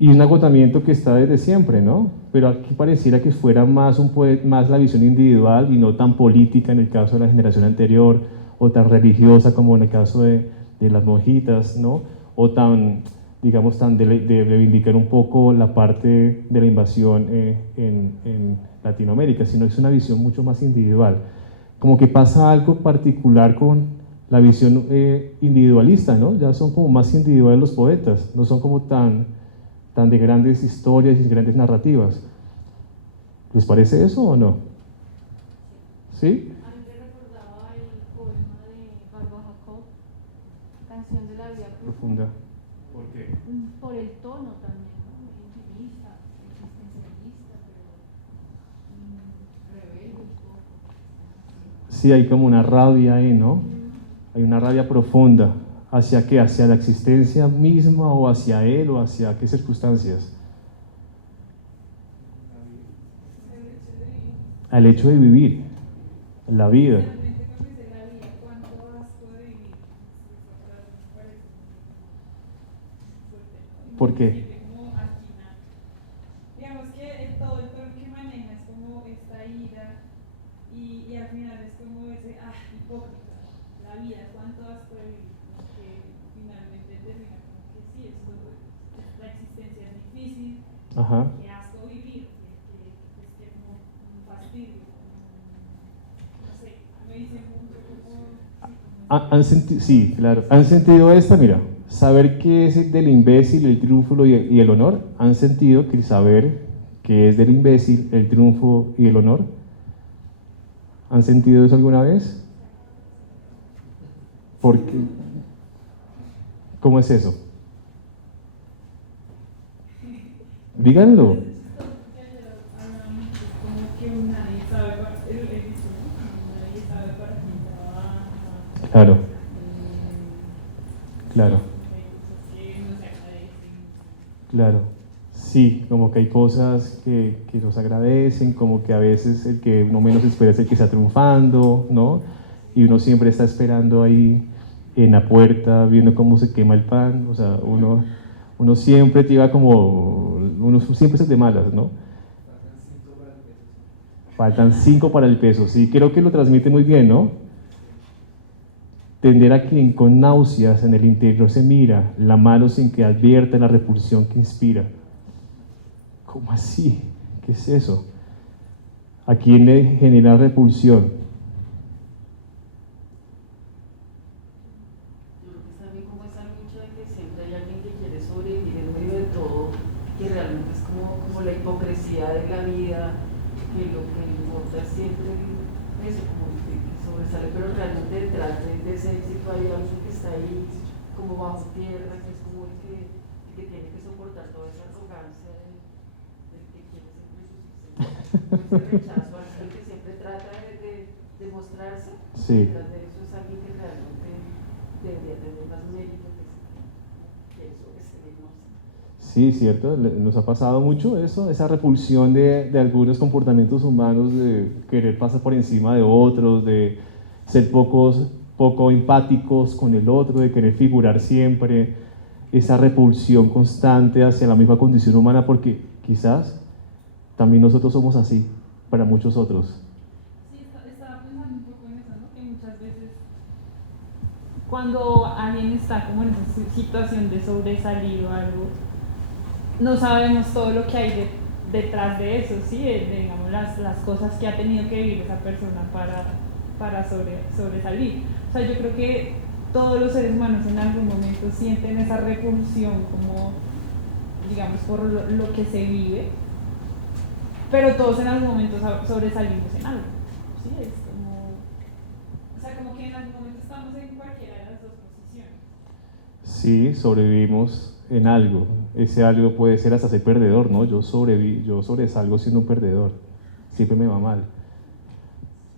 Y un agotamiento que está desde siempre, ¿no? Pero aquí pareciera que fuera más, más la visión individual y no tan política en el caso de la generación anterior, o tan religiosa como en el caso de las monjitas, ¿no? O tan, digamos, tan de reivindicar un poco la parte de la invasión en Latinoamérica, sino es una visión mucho más individual. Como que pasa algo particular con la visión individualista, ¿no? Ya son como más individuales los poetas, no son como tan de grandes historias y grandes narrativas. ¿Les parece eso o no? ¿Sí? A mí me recordaba el poema de Bárbara Jacob, Canción de la Vida Profunda. Profunda. ¿Por qué? Por el tono también, ¿no? Muy intimista, existencialista, pero rebelde un poco. Sí, hay como una rabia ahí, ¿no? Hay una rabia profunda. ¿Hacia qué? ¿Hacia la existencia misma o hacia él o hacia qué circunstancias? Al hecho de vivir, la vida. Realmente cuando dice la vida, ¿cuánto asco de vivir? Esa frase me parece muy fuerte, ¿no? Y ¿Por me qué? siente como alquina. Digamos que todo el tono que maneja es como esta ira y al final es como ese, hipócrita, la vida, ¿cuánto asco de vivir? Como que finalmente termina como que sí, la existencia es difícil, Ajá. que asco vivir, que como un fastidio, no sé, me dicen mucho como, Sí, claro. ¿Han sentido esta? Mira, saber qué es del imbécil, el triunfo y el honor. ¿Han sentido que saber qué es del imbécil, el triunfo y el honor? ¿Han sentido eso alguna vez? ¿Por qué? ¿Cómo es eso? Díganlo. como que nadie sabe para, el dicho, ¿no? Nadie sabe para quién trabaja. Claro, claro, Hay cosas que no se agradecen. claro. Sí, como que hay cosas que nos agradecen, como que a veces el que uno menos espera es el que está triunfando, ¿no? Y uno siempre está esperando ahí en la puerta, viendo cómo se quema el pan, o sea, uno siempre lleva como, uno siempre es el de malas, ¿no? Faltan 5 para el peso, sí, creo que lo transmite muy bien, ¿no? Tender a quien con náuseas en el interior se mira, la mano sin que advierta la repulsión que inspira. ¿Cómo así? ¿Qué es eso? ¿A quién le genera repulsión? Yo creo que es también como esa lucha de que siempre hay alguien que quiere sobrevivir en medio de todo, que realmente es como la hipocresía de la vida, que lo que importa es siempre eso, como que sobresale, pero realmente detrás de ese éxito hay algo que está ahí como bajo tierra, que es como el que tiene que soportar toda esa arrogancia del que quiere siempre subsistir, ese rechazo al que siempre trata de mostrarse. Sí. Detrás de eso es alguien que realmente debería tener más mérito que eso, que se le conoce. Sí, cierto, nos ha pasado mucho eso, esa repulsión de algunos comportamientos humanos, de querer pasar por encima de otros, de ser poco empáticos con el otro, de querer figurar siempre, esa repulsión constante hacia la misma condición humana, porque quizás también nosotros somos así para muchos otros. Sí, estaba pensando un poco en eso, ¿no? Que muchas veces cuando alguien está como en esa situación de sobresalir o algo, no sabemos todo lo que hay detrás de eso, ¿sí? Digamos, las cosas que ha tenido que vivir esa persona para sobresalir. O sea, yo creo que todos los seres humanos en algún momento sienten esa repulsión como, digamos, por lo que se vive, pero todos en algún momento sobresalimos en algo, ¿sí? Es como, o sea, como que en algún momento estamos en cualquiera de las dos posiciones. Sí, sobrevivimos en algo. Ese algo puede ser hasta ser perdedor, ¿no? Yo sobresalgo siendo un perdedor. Siempre me va mal.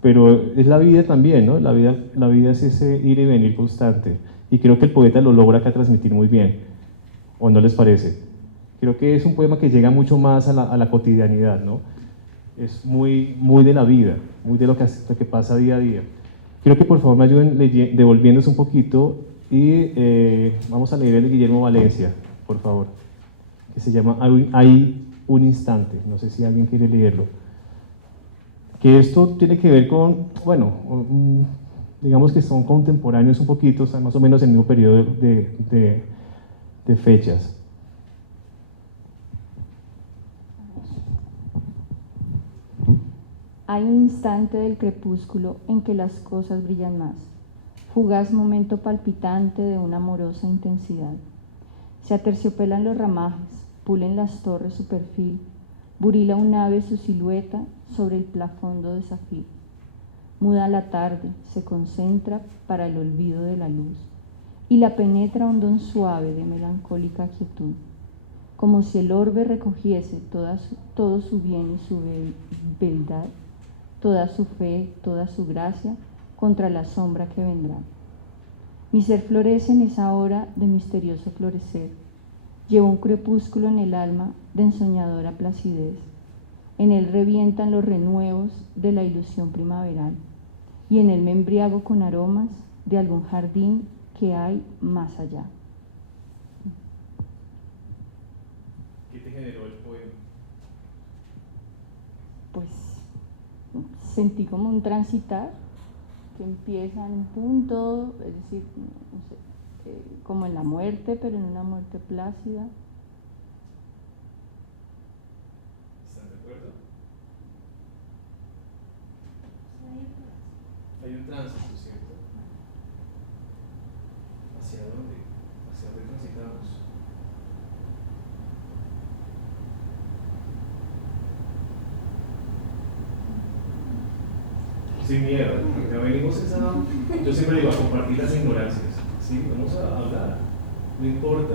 Pero es la vida también, ¿no? La vida es ese ir y venir constante. Y creo que el poeta lo logra acá transmitir muy bien. ¿O no les parece? Creo que es un poema que llega mucho más a la cotidianidad, ¿no? Es muy de la vida, muy de lo que pasa día a día. Quiero que por favor me ayuden devolviéndose un poquito y vamos a leer el de Guillermo Valencia, por favor, que se llama Hay un instante. No sé si alguien quiere leerlo. Que esto tiene que ver con, bueno, digamos que son contemporáneos un poquito, o sea, más o menos en el mismo periodo de fechas. Hay un instante del crepúsculo en que las cosas brillan más, fugaz momento palpitante de una amorosa intensidad. Se aterciopelan los ramajes, pulen las torres su perfil, burila un ave su silueta sobre el plafondo de zafiro. Muda la tarde, se concentra para el olvido de la luz, y la penetra un don suave de melancólica quietud, como si el orbe recogiese todo su bien y su beldad, toda su fe, toda su gracia, contra la sombra que vendrá. Mi ser florece en esa hora de misterioso florecer. Llevo un crepúsculo en el alma de ensoñadora placidez. En él revientan los renuevos de la ilusión primaveral, y en él me embriago con aromas de algún jardín que hay más allá. ¿Qué te generó el poema? Pues sentí como un transitar que empieza en un punto, es decir, no sé, como en la muerte, pero en una muerte plácida. ¿Están de acuerdo? Hay un tránsito, ¿cierto? ¿Hacia dónde? ¿Hacia dónde transitamos? Sin miedo, porque venimos yo siempre digo, a compartir las ignorancias, ¿sí? Vamos a hablar, no importa.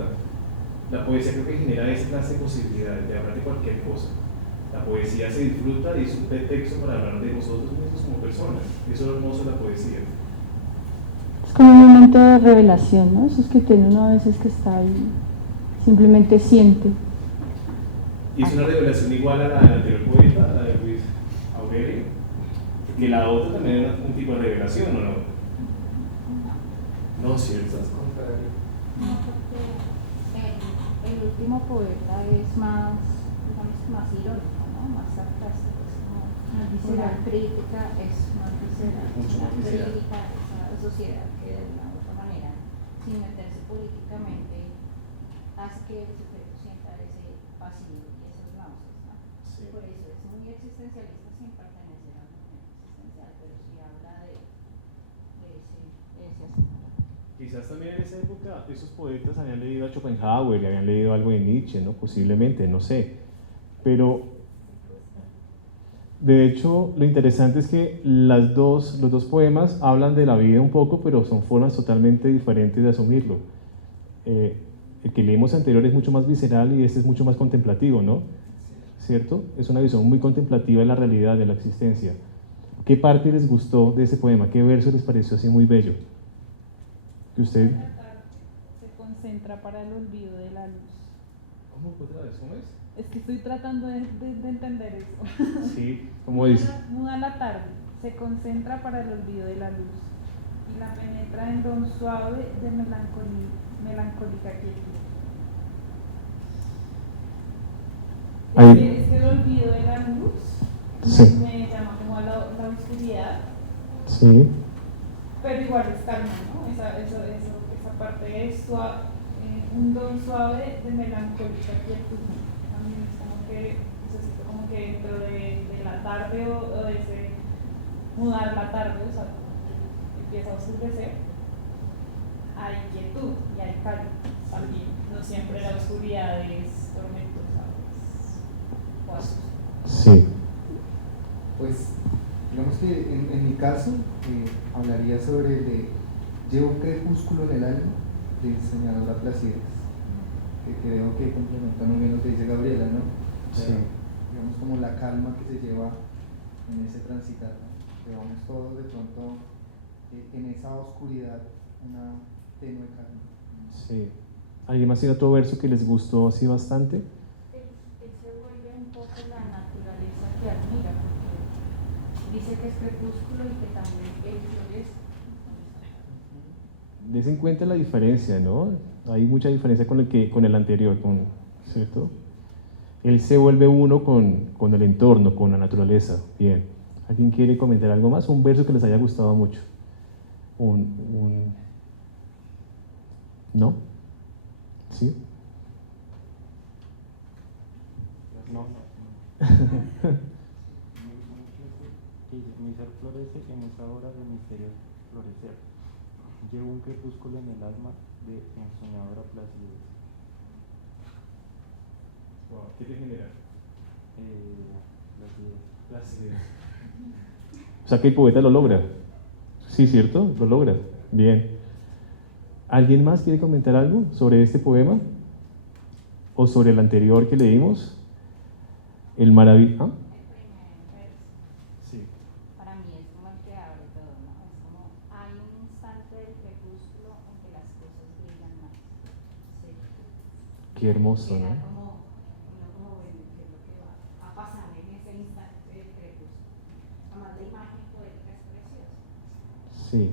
La poesía creo que genera esa clase de posibilidades de hablar de cualquier cosa. La poesía se disfruta y es un pretexto para hablar de nosotros mismos como personas. Eso es lo hermoso de la poesía. Es como un momento de revelación, ¿no? Esos que tiene uno a veces que está ahí, simplemente siente. Y es una revelación igual a la del anterior poeta, la de Luis Aurelio, que la otra también era un tipo de revelación, ¿o no? No, ¿cierto? Es contrario. No, porque el último poeta es más, digamos, más irónico, ¿no? Más sarcástico, es como una crítica, es más visceral, Mucho más una visceral. crítica a la sociedad que de una u otra manera, sin meterse políticamente, hace que el sujeto sienta ese vacío y esas náuseas, ¿no? Sí. Por eso es muy existencialista sin pertenecer al movimiento existencial, pero sí habla de ese aspecto. Quizás también en esa época esos poetas habían leído a Schopenhauer y habían leído algo de Nietzsche, ¿no? Posiblemente, no sé. Pero, de hecho, lo interesante es que los dos poemas hablan de la vida un poco, pero son formas totalmente diferentes de asumirlo. El que leímos anterior es mucho más visceral y este es mucho más contemplativo, ¿no? ¿Cierto? Es una visión muy contemplativa de la realidad, de la existencia. ¿Qué parte les gustó de ese poema? ¿Qué verso les pareció así muy bello? Que usted... Se concentra para el olvido de la luz. ¿Cómo? ¿Otra vez? ¿Cómo es? Es que estoy tratando de entender eso. Sí, ¿cómo dice? Muda la tarde, se concentra para el olvido de la luz y la penetra en don suave de melancólica quietud. Ahí. Es que el olvido de la luz Sí. me llama como a la oscuridad, Sí. pero igual es calma, ¿no? Esa parte es suave, un don suave de melancólica quietud. También es como que necesito como que dentro de la tarde o de ese mudar la tarde, o sea, empieza a oscurecer, hay quietud y hay calma también. No siempre la oscuridad es tormentosa o asusta. Sí. Pues, digamos que en mi caso, hablaría sobre el de Llevo un crepúsculo en el alma de Soñadora Placidas, que creo que complementa muy bien lo que dice Gabriela, ¿no? O sea, Sí. digamos como la calma que se lleva en ese transitar, ¿no? Que vamos todos de pronto en esa oscuridad, una tenue calma. Sí. ¿Alguien más tiene otro verso que les gustó así bastante? Él se vuelve un poco la naturaleza que admira, porque dice que es crepúsculo y que también él florece. Des en cuenta la diferencia, ¿no? Hay mucha diferencia con el anterior, ¿cierto? Él se vuelve uno con el entorno, con la naturaleza. Bien. ¿Alguien quiere comentar algo más? Un verso que les haya gustado mucho. ¿No? ¿Sí? No. Mi ser florece en esa hora de misterio florecer. Llevo un crepúsculo en el alma de ensoñadora placidez. Wow, ¿qué te genera? Placidez. O sea que el poeta lo logra. Sí, ¿cierto? Lo logra. Bien. ¿Alguien más quiere comentar algo sobre este poema? ¿O sobre el anterior que leímos? El maravilloso. Sí. Para mí es como el que abre todo, ¿no? Es como, hay un instante del crepúsculo en que las cosas brillan más. Sí. Qué hermoso, Era ¿no? como, bueno, ¿qué es lo que va a pasar en ese instante del crepúsculo? Además, la imagen poética es preciosa. Sí.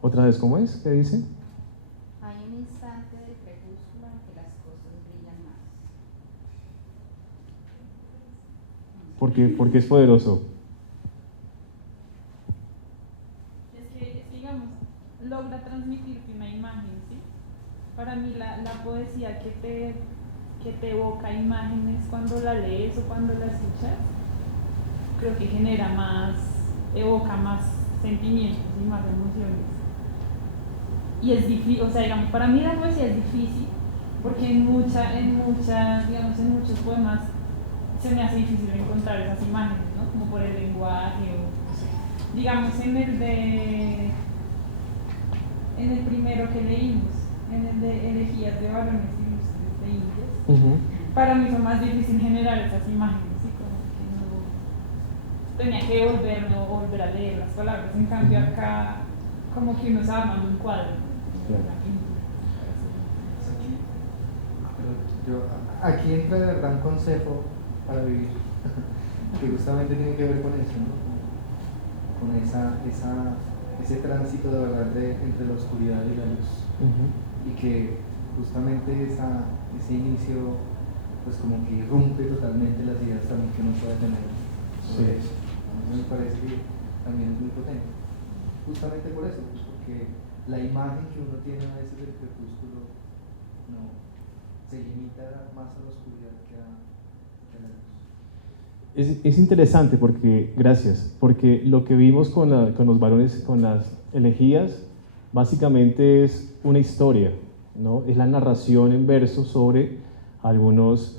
¿Otra vez cómo es? ¿Qué dice? Hay un instante del crepúsculo en que las cosas brillan más. Porque es poderoso. Es que, digamos, logra transmitirte una imagen, ¿sí? Para mí la poesía que te evoca imágenes cuando la lees o cuando la escuchas, creo que genera más, evoca más sentimientos y más emociones. Y es difícil, o sea, digamos, para mí la poesía es difícil, porque digamos, en muchos poemas se me hace difícil encontrar esas imágenes, ¿no? Como por el lenguaje o, digamos, en el primero que leímos, en el de Elegías de varones ilustres de indios, para mí fue más difícil generar esas imágenes, ¿sí? Como que no tenía que volver a leer las palabras, en cambio acá como que uno se arma en un cuadro, ¿no? Claro. Una pintura. Aquí entra de verdad un consejo para vivir, que justamente tiene que ver con eso, ¿no? Con ese tránsito de verdad entre la oscuridad y la luz. Y que justamente ese inicio, pues como que irrumpe totalmente las ideas también que uno puede tener sobre eso. A mí me parece que también es muy potente. Justamente por eso, pues porque la imagen que uno tiene a veces del crepúsculo no se limita más a la oscuridad que a la luz. Es interesante porque, gracias, porque lo que vimos con los varones, con las elegías, básicamente es una historia, ¿no? Es la narración en verso sobre algunas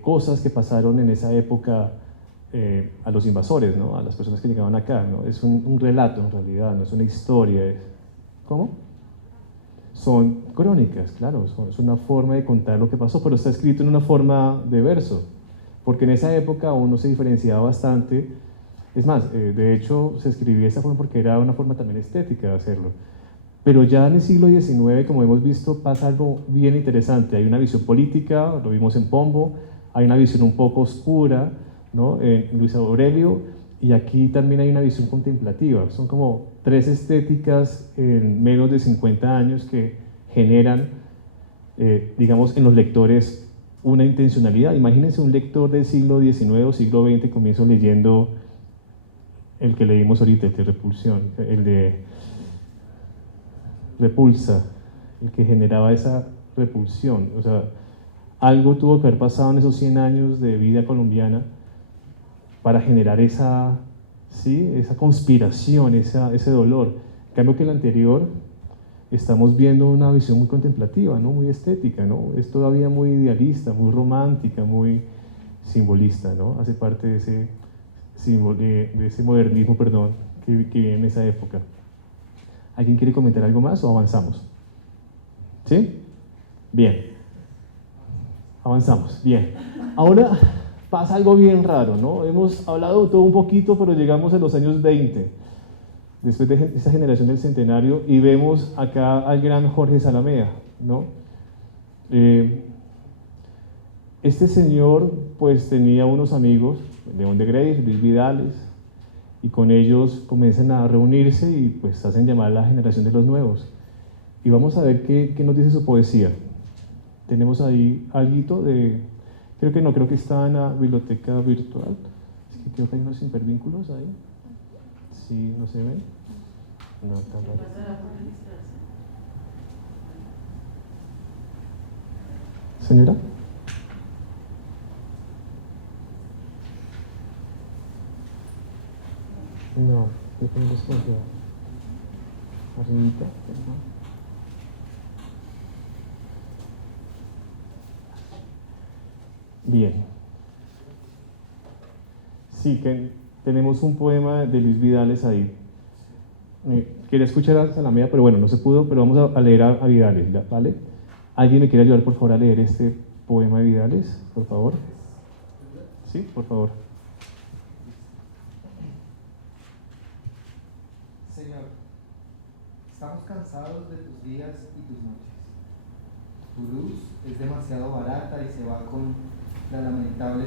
cosas que pasaron en esa época a los invasores, ¿no? A las personas que llegaban acá, ¿no? Es un relato en realidad, no es una historia. ¿Cómo? Son crónicas, claro, es una forma de contar lo que pasó, pero está escrito en una forma de verso, porque en esa época uno se diferenciaba bastante. Es más, de hecho se escribía de esa forma porque era una forma también estética de hacerlo. Pero ya en el siglo XIX, como hemos visto, pasa algo bien interesante. Hay una visión política, lo vimos en Pombo, hay una visión un poco oscura, ¿no? En Luis Aurelio, y aquí también hay una visión contemplativa. Son como tres estéticas en menos de 50 años que generan, digamos, en los lectores una intencionalidad. Imagínense un lector del siglo XIX o siglo XX, comienzo leyendo el que leímos ahorita, el de Repulsión, el de Repulsa, el que generaba esa repulsión. O sea, algo tuvo que haber pasado en esos 100 años de vida colombiana para generar esa, ¿sí?, esa conspiración, ese dolor. En cambio que el anterior, estamos viendo una visión muy contemplativa, ¿no? Muy estética, ¿no? Es todavía muy idealista, muy romántica, muy simbolista, ¿no? Hace parte de ese, de ese modernismo, perdón, que vive en esa época. ¿Alguien quiere comentar algo más o avanzamos? ¿Sí? Bien. Avanzamos, bien. Ahora pasa algo bien raro, ¿no? Hemos hablado todo un poquito, pero llegamos a los años 20, después de esa generación del centenario, y vemos acá al gran Jorge Salamea, ¿no? Este señor, pues, tenía unos amigos, León de Grey, Luis Vidales, y con ellos comienzan a reunirse y pues hacen llamar a la generación de los nuevos. Y vamos a ver qué nos dice su poesía. Tenemos ahí algo de, creo que está en la biblioteca virtual. Es que creo que hay unos hipervínculos ahí. Sí, ¿no se ven? No, está raro. ¿Señora? No, déjame desconfiar. Arribita, perdón. Bien. Sí, que tenemos un poema de Luis Vidales ahí. Quería escuchar a Salamea, pero bueno, no se pudo, pero vamos a leer a Vidales, ¿vale? ¿Alguien me quiere ayudar, por favor, a leer este poema de Vidales, por favor? Sí, por favor. Señor, estamos cansados de tus días y tus noches. Tu luz es demasiado barata y se va con lamentable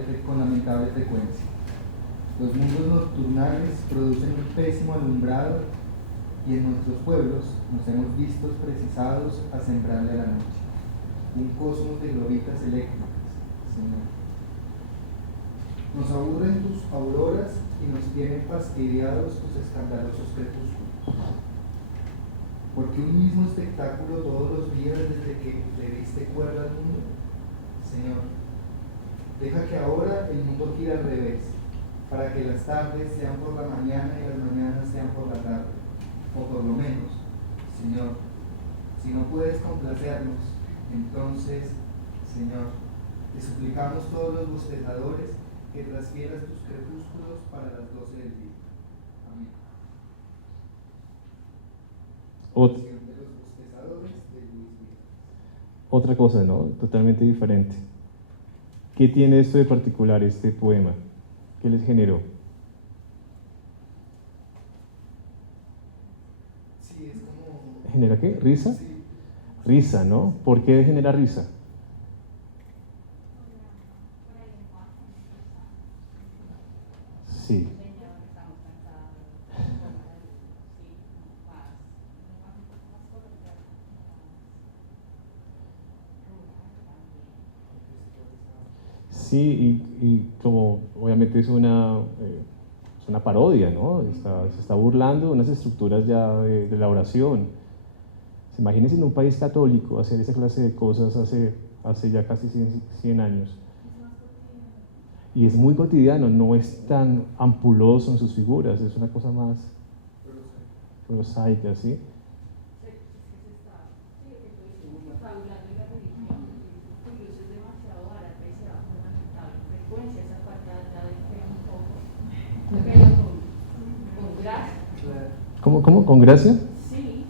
frecuencia. Los mundos nocturnales producen un pésimo alumbrado y en nuestros pueblos nos hemos visto precisados a sembrarle a la noche un cosmos de gloritas eléctricas, Señor. Nos aburren tus auroras y nos tienen fastidiados tus escandalosos crepúsculos. Porque un mismo espectáculo todos los días desde que le diste cuerda al mundo. Señor, deja que ahora el mundo gire al revés, para que las tardes sean por la mañana y las mañanas sean por la tarde. O por lo menos, Señor, si no puedes complacernos, entonces, Señor, te suplicamos todos los bostezadores que transfieras tus crepúsculos para las 12 del día. Amén. Otra cosa, ¿no? Totalmente diferente. ¿Qué tiene esto de particular, este poema? ¿Qué les generó? Sí, es como... ¿Genera qué? ¿Risa? Sí. Risa, ¿no? ¿Por qué genera risa? Sí. Sí, y como obviamente es una parodia, ¿no? Se está burlando de unas estructuras ya de la oración. Imagínense en un país católico hacer esa clase de cosas hace ya casi 100 años. Y es muy cotidiano, no es tan ampuloso en sus figuras, es una cosa más prosaica, ¿sí? ¿Cómo? ¿Con gracia? Sí,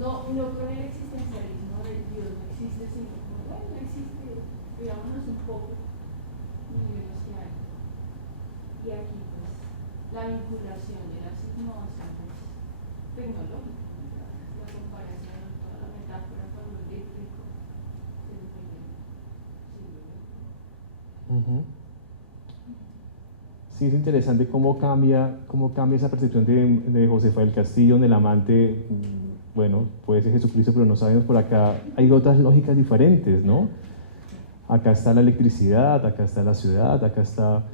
no con el existencialismo de Dios no existe, sino como, bueno, no existe, veámonos un poco y vemos qué hay. Y aquí, pues, la vinculación de las innovaciones tecnológicas, la comparación Ujú. Sí, es interesante cómo cambia esa percepción de Josefa del Castillo, donde el amante, bueno, puede ser Jesucristo, pero no sabemos por acá. Hay otras lógicas diferentes, ¿no? Acá está la electricidad, acá está la ciudad, acá está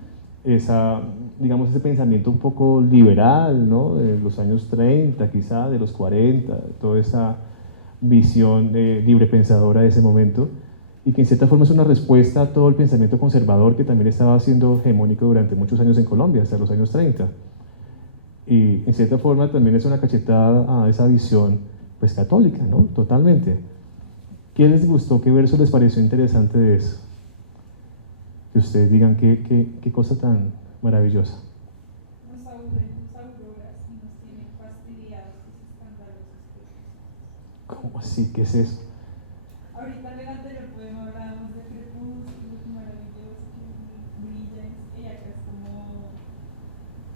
digamos, ese pensamiento un poco liberal, ¿no? De los años 30, quizá, de los 40, toda esa visión librepensadora de ese momento, y que en cierta forma es una respuesta a todo el pensamiento conservador que también estaba siendo hegemónico durante muchos años en Colombia, hasta los años 30. Y en cierta forma también es una cachetada a esa visión, pues, católica, ¿no? Totalmente. ¿Qué les gustó? ¿Qué verso les pareció interesante de eso? Que ustedes digan qué cosa tan maravillosa. Nos aburren tus auroras y nos tienen fastidiados tus escandalosos cuerpos. ¿Cómo así? ¿Qué es eso? Ahorita en el anterior poema hablábamos de crepúsculo, que maravilloso, que brilla, y acá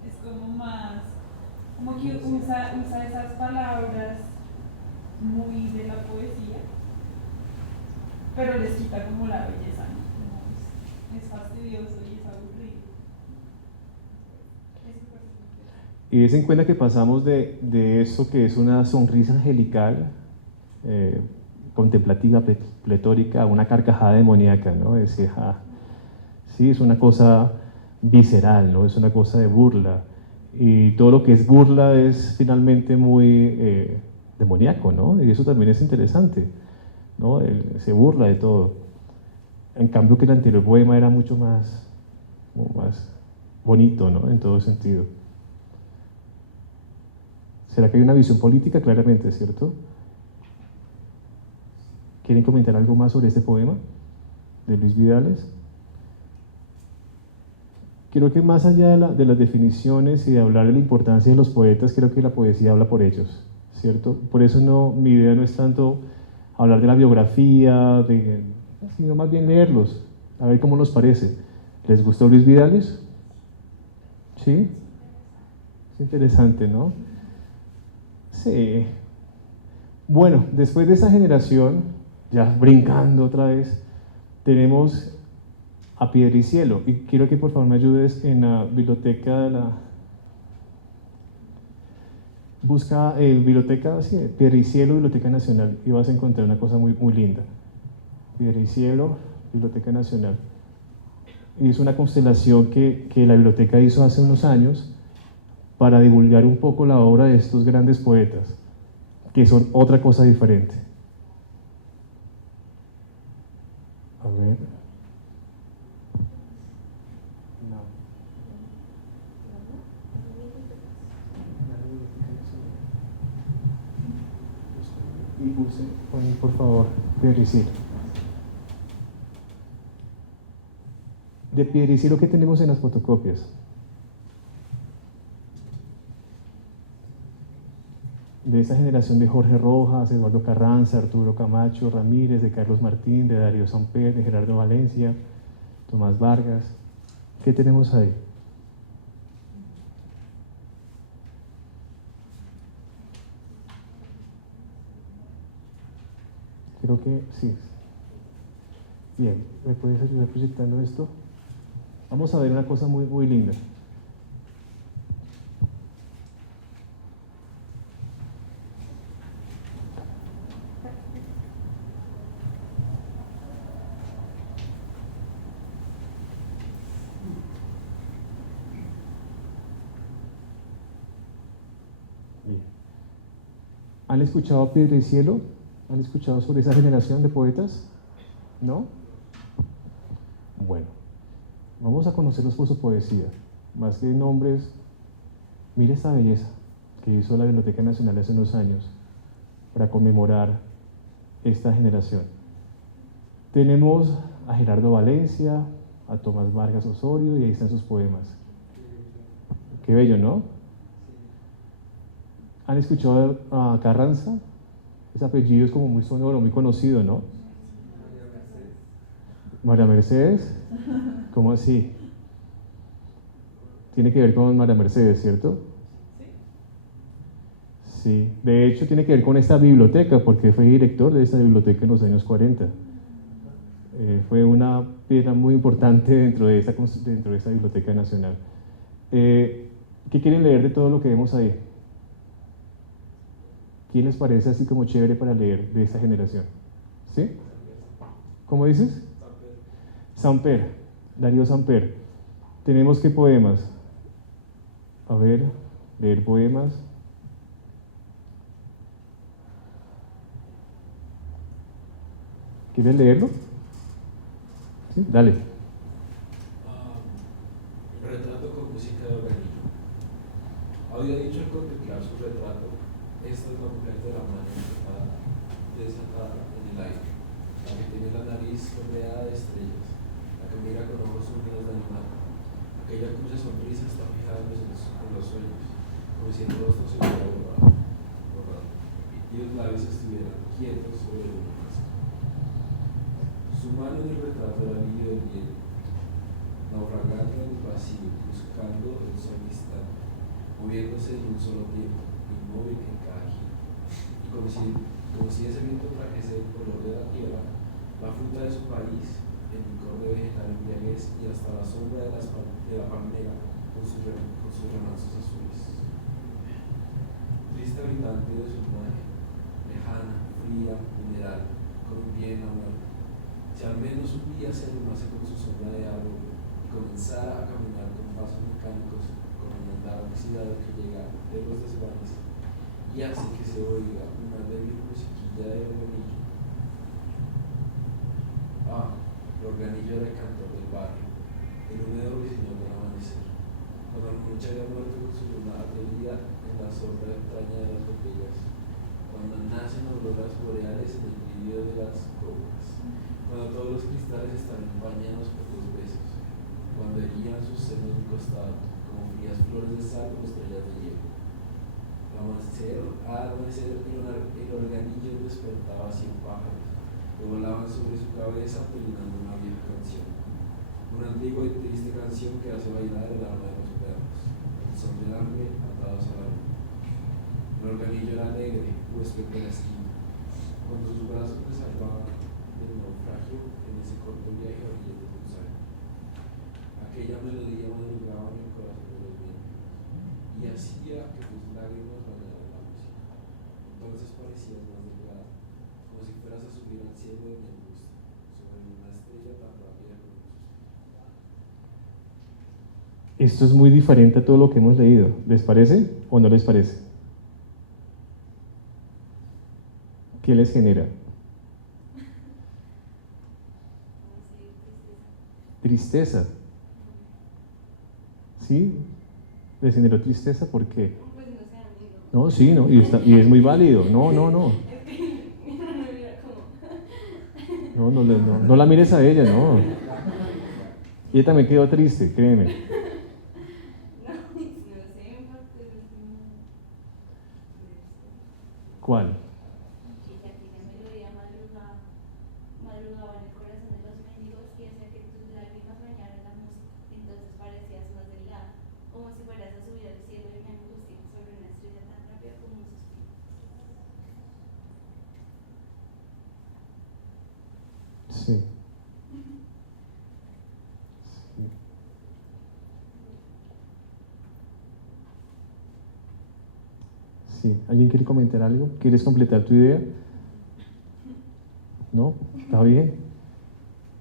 es como más, como que usa esas palabras muy de la poesía, pero les quita como la belleza, ¿no? Como es fastidioso y es aburrido. Eso parece muy interesante. Y des en cuenta que pasamos de eso que es una sonrisa angelical, contemplativa, pletórica, a una carcajada demoníaca, ¿no? Es decir, sí, es una cosa visceral, ¿no? Es una cosa de burla. Y todo lo que es burla es finalmente muy demoníaco, ¿no? Y eso también es interesante, ¿no? Se burla de todo. En cambio que el anterior poema era mucho más bonito, ¿no? En todo sentido. ¿Será que hay una visión política? Claramente, ¿cierto? ¿Quieren comentar algo más sobre este poema de Luis Vidales? Creo que más allá de las definiciones y de hablar de la importancia de los poetas, creo que la poesía habla por ellos, ¿cierto? Por eso mi idea no es tanto hablar de la biografía, sino más bien leerlos, a ver cómo nos parece. ¿Les gustó Luis Vidales? ¿Sí? Es interesante, ¿no? Sí. Bueno, después de esa generación, ya brincando otra vez, tenemos a Piedricielo, y quiero que por favor me ayudes en la biblioteca de la... Busca biblioteca, sí, Piedricielo, Biblioteca Nacional, y vas a encontrar una cosa muy, muy linda. Piedricielo, Biblioteca Nacional. Y es una constelación que la biblioteca hizo hace unos años para divulgar un poco la obra de estos grandes poetas, que son otra cosa diferente. A ver. No. Y puse, por favor, Piedricielo. De Piedricielo, ¿qué tenemos en las fotocopias? De esa generación de Jorge Rojas, Eduardo Carranza, Arturo Camacho Ramírez, de Carlos Martín, de Darío Samper, de Gerardo Valencia, Tomás Vargas. ¿Qué tenemos ahí? Creo que sí. Bien, ¿me puedes ayudar proyectando esto? Vamos a ver una cosa muy, muy linda. Bien. ¿Han escuchado a Piedricielo? ¿Han escuchado sobre esa generación de poetas? ¿No? Bueno, vamos a conocerlos por su poesía. Más que nombres, mire esta belleza que hizo la Biblioteca Nacional hace unos años para conmemorar esta generación. Tenemos a Gerardo Valencia, a Tomás Vargas Osorio, y ahí están sus poemas. Qué bello, ¿no? ¿Han escuchado a Carranza? Ese apellido es como muy sonoro, muy conocido, ¿no? María Mercedes, ¿cómo así? Tiene que ver con María Mercedes, ¿cierto? Sí, de hecho tiene que ver con esta biblioteca, porque fue director de esta biblioteca en los años 40. Fue una piedra muy importante dentro de esta Biblioteca Nacional. ¿Qué quieren leer de todo lo que vemos ahí? ¿Quién les parece así como chévere para leer de esta generación? ¿Sí? ¿Cómo dices? Samper, Darío Samper. Tenemos qué poemas. A ver, leer poemas. ¿Quieres leerlo? Sí, dale. Retrato con música de organillo. Había dicho al contemplar su retrato, esta es la mujer de la mano desatada en el aire, la que tiene la nariz rodeada de estrellas, la que mira con ojos húmedos de animal, aquella cuya sonrisa está fijada en los sueños, como si el rostro se hubiera borrado, y los labios estuvieran quietos sobre una masa. Su mano en el retrato era líquido de hielo, naufragando en el vacío, buscando el sol distante, moviéndose en un solo tiempo, inmóvil en cada giro, y como si ese viento trajese el color de la tierra, la fruta de su país, el licor de vegetal embriaguez y hasta la sombra de la palmera con sus remansos azules. Triste habitante de su imagen, lejana, fría, mineral, con un pie en la muerte. Si al menos un día se arrumase con su sombra de árbol y comenzara a caminar con pasos mecánicos, con el andar oxidado que llega de los desvanes, y hace que se oiga una débil musiquilla de organillo. El organillo era el cantor del barrio, el húmedo ruiseñor del amanecer. Cuando la noche había muerto con su luna atendida en la sombra extraña de las botellas, cuando nacen auroras boreales en el vidrio de las copas, cuando todos los cristales están bañados por los besos, cuando herían sus senos de costado, como frías flores de sal o estrellas de hielo. Al amanecer el organillo despertaba a 100 pájaros, que volaban sobre su cabeza pelinando una vieja canción, una antigua y triste canción que hace bailar el alma de los perros, el son del hambre atados a la luna. El organillo era alegre, huésped de la esquina, cuando sus brazos me salvaban del naufragio en ese corto viaje a orillas de Pulsar. Aquella melodía madrugaba en el corazón de los vientos y hacía que tus lágrimas bañaran la música. Entonces parecías más delgada, como si fueras a subir al cielo de mi angustia, sobre una estrella tan rápida como un suspiro. Esto es muy diferente a todo lo que hemos leído. ¿Les parece o no les parece? ¿Qué les genera? Tristeza. ¿Sí? ¿Les generó tristeza? ¿Por qué? Pues no sé, amigo. No, sí, no, y es muy válido. No. No la mires a ella, no. Ella también quedó triste, créeme. No sé, ¿Cuál? que aquella melodía madrugaba en el corazón de los mendigos y hacía que tus lágrimas bañaran la música. Entonces parecías más delgada, como si fueras a subir al cielo de mi angustia sobre una estrella tan rápida como un suspiro. Sí. Sí. ¿Alguien quiere comentar algo? ¿Quieres completar tu idea? ¿No? ¿Está bien?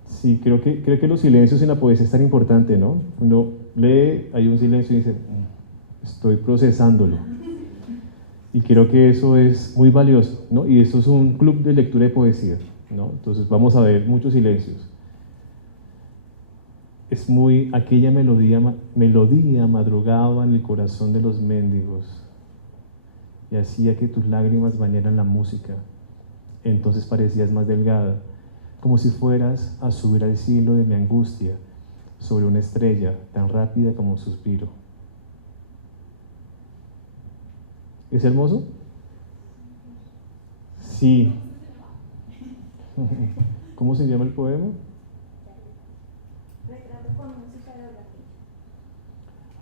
Sí, creo que los silencios en la poesía es tan importante, ¿no? Uno lee, hay un silencio y dice, estoy procesándolo. Y creo que eso es muy valioso, ¿no? Y esto es un club de lectura de poesía, ¿no? Entonces vamos a ver muchos silencios. Es muy, aquella melodía madrugaba en el corazón de los mendigos y hacía que tus lágrimas bañaran la música. Entonces parecías más delgada, como si fueras a subir al cielo de mi angustia sobre una estrella tan rápida como un suspiro. ¿Es hermoso? Sí. ¿Cómo se llama el poema? Retrato con música de organillo.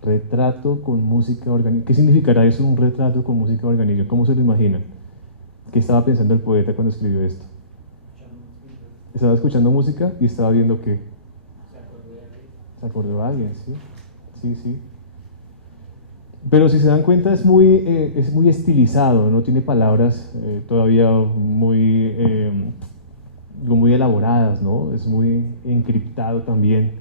Retrato con música organillo. ¿Qué significará eso, un retrato con música organillo? ¿Cómo se lo imaginan? ¿Qué estaba pensando el poeta cuando escribió esto? Estaba escuchando música y estaba viendo que Se acordó de alguien. se acordó de alguien, sí. Sí, sí. Pero si se dan cuenta es muy estilizado, no tiene palabras todavía muy elaboradas, ¿no? Es muy encriptado también,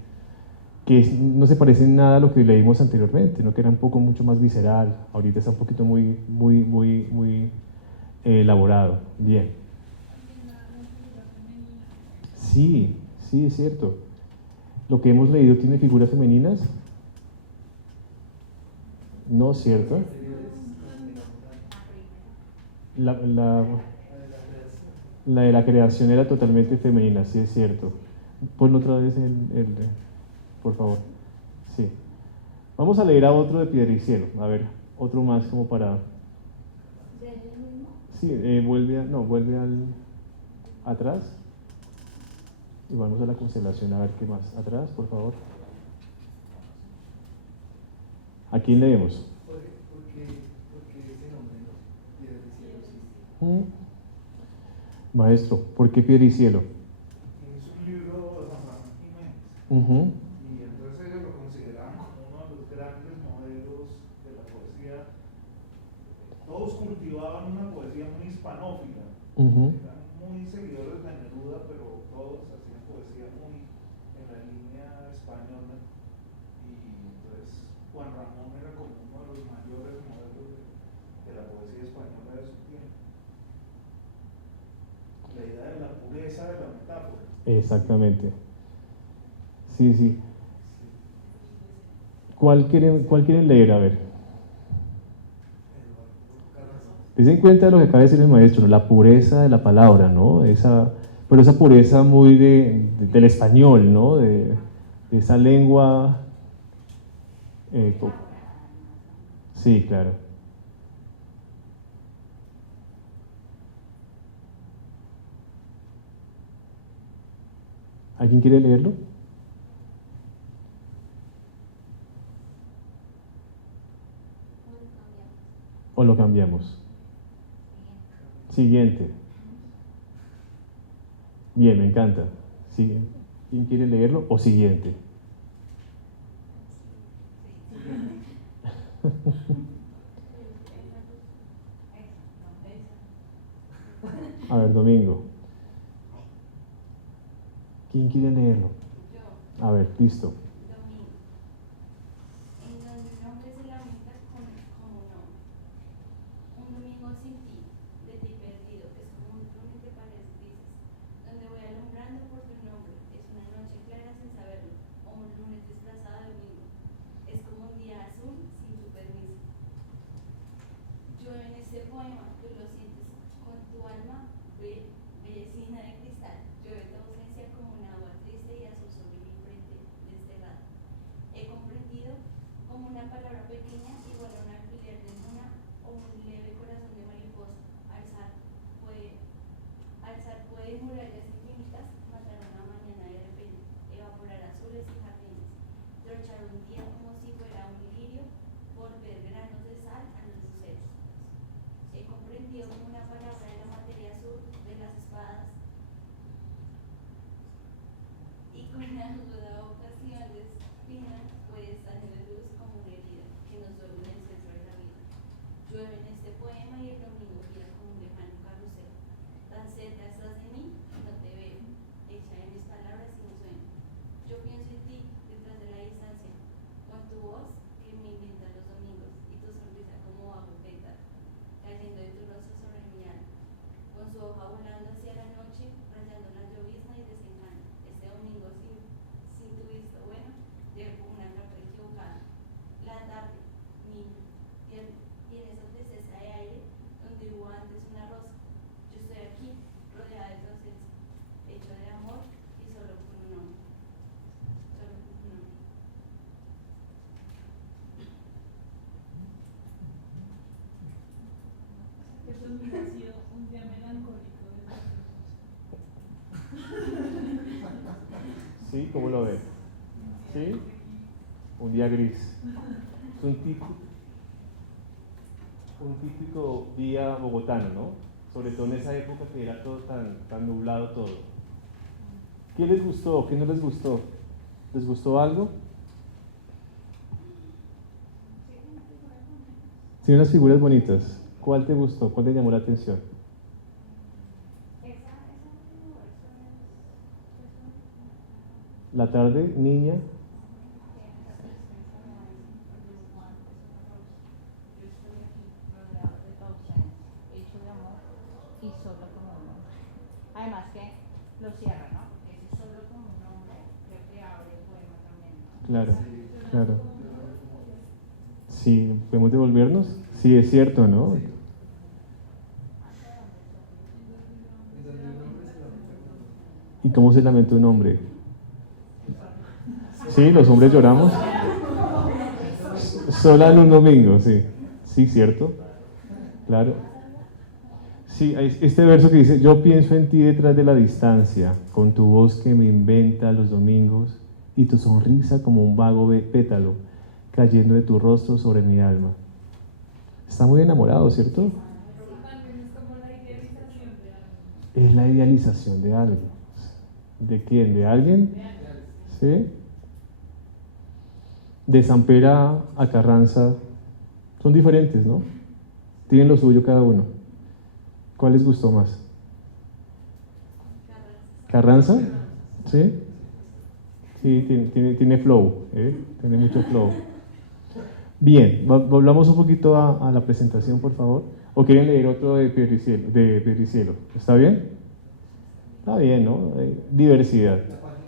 no se parece en nada a lo que leímos anteriormente, ¿no? Que era un poco mucho más visceral, ahorita está un poquito muy elaborado. Bien. Sí, sí, es cierto. Lo que hemos leído tiene figuras femeninas. No, ¿cierto? La de la creación era totalmente femenina, sí es cierto. Ponlo otra vez por favor. Sí. Vamos a leer a otro de Piedra y Cielo. A ver, otro más como para... ¿De ellos mismos? Sí, vuelve atrás. Y vamos a la constelación a ver qué más. Atrás, por favor. ¿A quién leemos? ¿Por qué ese nombre, no? Piedra y cielo, sí. Maestro, ¿por qué Piedra y Cielo? Es un libro de Juan Ramón Jiménez. Y entonces ellos lo consideraban como uno de los grandes modelos de la poesía. Todos cultivaban una poesía muy hispanófila. Eran muy seguidores de Neruda, pero todos hacían poesía muy en la línea española. Y entonces Juan Ramón era como uno de los mayores modelos de la poesía española de su tiempo. La idea de la pureza de la metáfora. Exactamente. Sí, sí. ¿Cuál quieren leer? A ver. Desen cuenta de lo que acaba de decir el maestro, ¿no? La pureza de la palabra, ¿no? Pero esa pureza muy del español, ¿no? De esa lengua. Sí, claro. ¿Alguien quiere leerlo? ¿O lo cambiamos? Siguiente. Bien, me encanta. Siguiente. ¿Quién quiere leerlo? ¿O siguiente? A ver, Domingo. ¿Quién quiere leerlo? Yo. A ver, listo. Domingo. En donde un hombre se lamenta como un hombre. Un domingo sin ti, de ti perdido, es como un lunes de paredes grises, donde voy alumbrando por tu nombre. Es una noche clara sin saberlo, o un lunes disfrazado de domingo. Es como un día azul sin tu permiso. Yo en este poema, tú lo sientes con tu alma, bellecina de cristal. Llueve tu ausencia como un agua triste y azul sobre mi frente desterrada. He comprendido como una palabra pequeña, igual a un alfiler de luna o un leve corazón de mariposa. Alzar puede murallas infinitas, matar una mañana de repente, evaporar azules y jardines, trochar un día como si fuera un lirio, volver granos de sal a los luceros. He comprendido como una palabra de la materia azul de las espadas y con una duda ocasiones finas puede estar en la luz como una herida que nos duele en el centro de la vida. Llueve en este poema y el domingo gira como un lejano carrusel. Tan cerca estás de mí y no te veo, hecha de mis palabras y mi sueño. Yo pienso en ti detrás de la distancia, con tu voz que me inventa los domingos y tu sonrisa como bajo pétalo, cayendo de tu rostro sobre mi alma, con su hoja volando hacia la noche, rayando la llovizna y desencanto. Este domingo sin tu visto bueno, llevo como una carta equivocada. La tarde, niño, tienes esa tristeza de aire donde hubo antes una rosa. Yo estoy aquí, rodeada de tu ausencia, hecho de amor y solo con un hombre. Solo con un hombre. Eso hubiera sido un día melancólico de ¿Sí? ¿Cómo lo ven? ¿Sí? Un día gris. Es un típico día bogotano, ¿no? Sobre todo en esa época que era todo tan nublado todo. ¿Qué les gustó? ¿Qué no les gustó? ¿Les gustó algo? Sí, unas figuras bonitas. ¿Cuál te gustó? ¿Cuál te llamó la atención? La tarde, niña. Y solo como un hombre. Además que lo cierra, ¿no? Porque ese solo como un hombre creo que abre el poema también, ¿no? Claro, claro. Sí, ¿podemos devolvernos? Sí, es cierto, ¿no? ¿Y cómo se lamenta un hombre? Sí, los hombres lloramos. Sola en un domingo, sí. Sí, cierto. Claro. Sí, hay este verso que dice: yo pienso en ti detrás de la distancia, con tu voz que me inventa los domingos y tu sonrisa como un vago pétalo cayendo de tu rostro sobre mi alma. Está muy enamorado, ¿cierto? También es como la idealización de algo. Es la idealización de algo. ¿De quién? ¿De alguien? ¿Sí? De Sampera a Carranza son diferentes, ¿no? Tienen lo suyo cada uno. ¿Cuál les gustó más? ¿Carranza? ¿Sí? Sí, tiene flow, tiene mucho flow. Bien, volvamos un poquito a la presentación, por favor. ¿O quieren leer otro de Piedricielo? ¿Está bien? Está bien, ¿no? Diversidad. La página,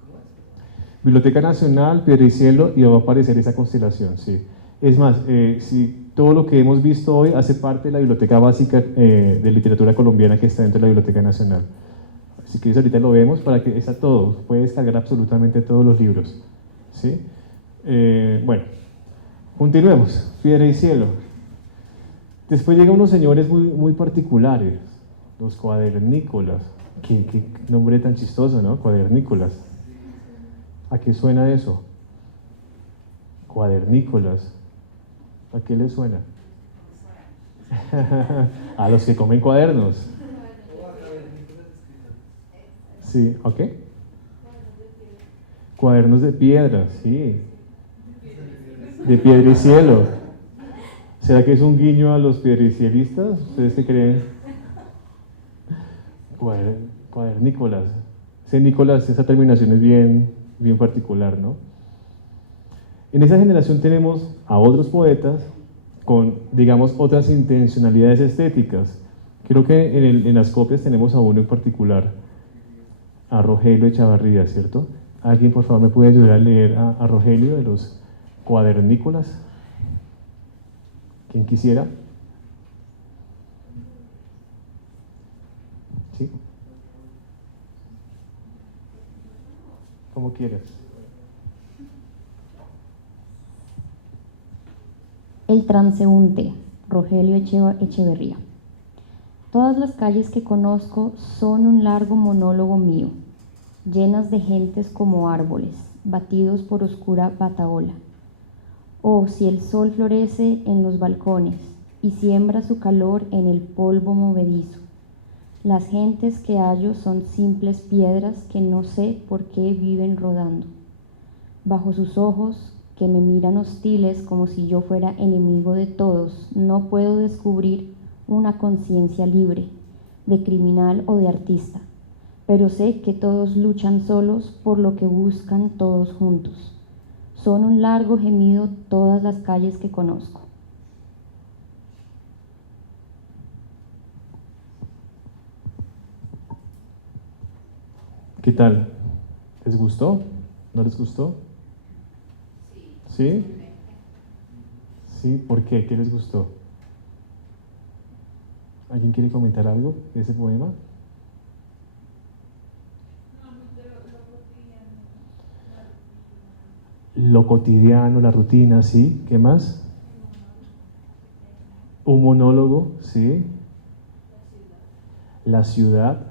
¿cómo es? Biblioteca Nacional, Piedricielo, y va a aparecer esa constelación, sí. Es más, si todo lo que hemos visto hoy hace parte de la Biblioteca Básica de Literatura Colombiana que está dentro de la Biblioteca Nacional. Así que eso ahorita lo vemos para que está todo, puede descargar absolutamente todos los libros, ¿sí? Bueno, continuemos. Piedricielo. Después llegan unos señores muy particulares, los cuadernícolas. ¿Qué nombre tan chistoso, ¿no? Cuadernícolas. ¿A qué suena eso? Cuadernícolas. ¿A qué les suena? A los que comen cuadernos. Sí, ¿ok? Cuadernos de piedra, sí. De Piedricielo. ¿Será que es un guiño a los piedricielistas? ¿Ustedes qué creen? Cuadernícolas. Ese Nicolás, esa terminación es bien particular, ¿no? En esa generación tenemos a otros poetas con, digamos, otras intencionalidades estéticas. Creo que en las copias tenemos a uno en particular, a Rogelio Echavarría, ¿cierto? ¿Alguien, por favor, me puede ayudar a leer a Rogelio de los cuadernícolas? ¿Quién quisiera? ¿Sí? Como quieras. El transeúnte, Rogelio Echeverría. Todas las calles que conozco son un largo monólogo mío, llenas de gentes como árboles, batidos por oscura batahola. Oh, si el sol florece en los balcones y siembra su calor en el polvo movedizo. Las gentes que hallo son simples piedras que no sé por qué viven rodando. Bajo sus ojos, que me miran hostiles como si yo fuera enemigo de todos, no puedo descubrir una conciencia libre, de criminal o de artista, pero sé que todos luchan solos por lo que buscan todos juntos. Son un largo gemido todas las calles que conozco. ¿Qué tal? ¿Les gustó? ¿No les gustó? ¿Sí? ¿Sí? ¿Por qué? ¿Qué les gustó? ¿Alguien quiere comentar algo de ese poema? Lo cotidiano, la rutina, ¿sí? ¿Qué más? Un monólogo, ¿sí? La ciudad.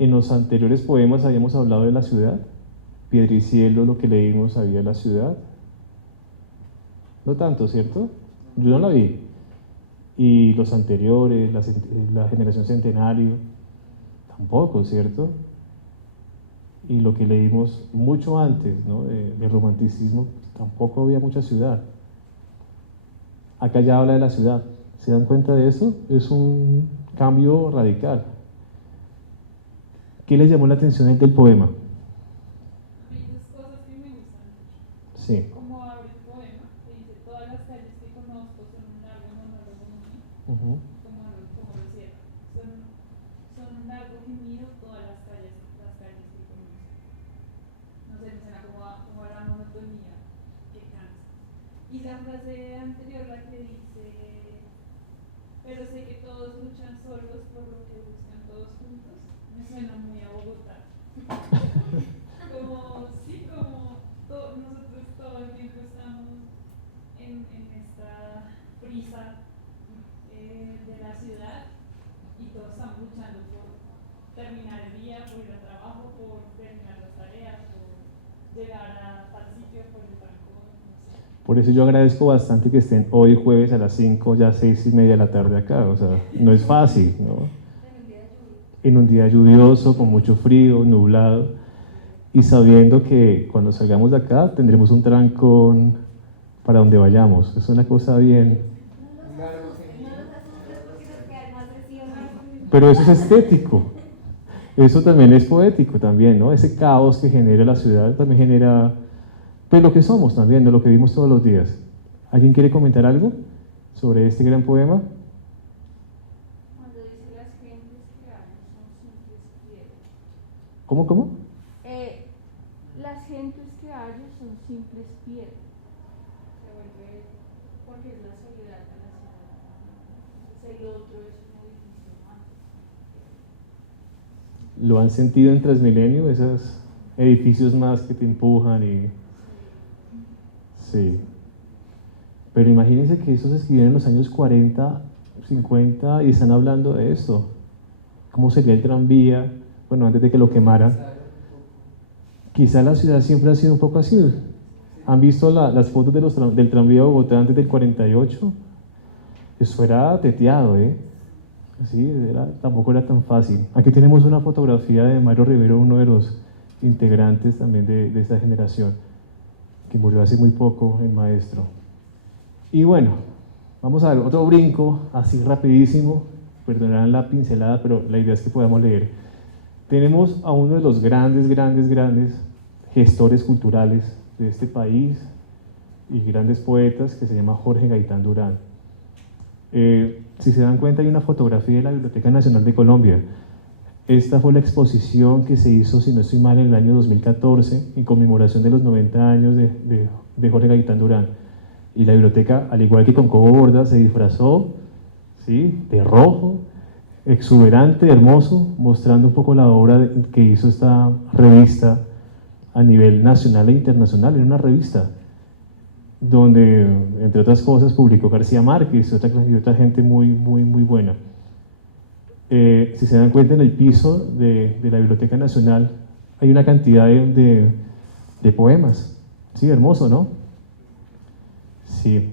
En los anteriores poemas habíamos hablado de la ciudad. Piedricielo, lo que leímos, había de la ciudad. No tanto, ¿cierto? Yo no la vi. Y los anteriores, la generación centenario, tampoco, ¿cierto? Y lo que leímos mucho antes, ¿no? del romanticismo, tampoco había mucha ciudad. Acá ya habla de la ciudad. ¿Se dan cuenta de eso? Es un cambio radical. ¿Qué les llamó la atención del poema? Hay dos cosas que me gustan mucho. Sí. Como abre el poema, que dice, todas las calles que conozco son un largo monólogo mío, como lo cierra. Son un largo gemido todas las calles que conozco. No sé, me suena como a la monotonía que cansa. Y la frase anterior, la que dice, pero sé que todos luchan solos por lo que buscan todos juntos, me suena muy a Bogotá. Nosotros todo el tiempo estamos en esta prisa de la ciudad y todos estamos luchando por terminar el día, por ir al trabajo, por terminar las tareas, por llegar a tal sitio, por el trancón, no sé. Por eso yo agradezco bastante que estén hoy jueves a las 5, ya 6:30 de la tarde acá, o sea, no es fácil, ¿no? En un día lluvioso, con mucho frío, nublado, y sabiendo que cuando salgamos de acá tendremos un trancón para donde vayamos. Es una cosa bien... Pero eso es estético, eso también es poético también, ¿no? Ese caos que genera la ciudad también genera, pues lo que somos también, ¿no? Lo que vimos todos los días. ¿Alguien quiere comentar algo sobre este gran poema? Cuando dice las gentes que hay son simples piedras. ¿Cómo? Las gentes que hay son simples piedras. Se vuelve porque es la soledad de la ciudad. El otro es un edificio más. ¿Lo han sentido en Transmilenio? Esos edificios más que te empujan y... Sí. Pero imagínense que eso se escribió en los años 40, 50 y están hablando de esto. ¿Cómo sería el tranvía? Bueno, antes de que lo quemaran. Quizá la ciudad siempre ha sido un poco así. ¿Han visto las fotos del tranvía de Bogotá antes del 48? Eso era teteado, ¿eh? Sí, tampoco era tan fácil. Aquí tenemos una fotografía de Mario Rivero, uno de los integrantes también de esta generación, que murió hace muy poco, el maestro. Y bueno, vamos a ver otro brinco, así rapidísimo, perdonarán la pincelada, pero la idea es que podamos leer. Tenemos a uno de los grandes gestores culturales de este país y grandes poetas que se llama Jorge Gaitán Durán. Si se dan cuenta, hay una fotografía de la Biblioteca Nacional de Colombia. Esta fue la exposición que se hizo, si no estoy mal, en el año 2014, en conmemoración de los 90 años de Jorge Gaitán Durán. Y la biblioteca, al igual que con Cobo Borda, se disfrazó, ¿sí?, de rojo, exuberante, hermoso, mostrando un poco la obra que hizo esta revista a nivel nacional e internacional. Era una revista donde, entre otras cosas, publicó García Márquez y otra gente muy buena. Si se dan cuenta, en el piso de la Biblioteca Nacional hay una cantidad de poemas. Sí, hermoso, ¿no? Sí.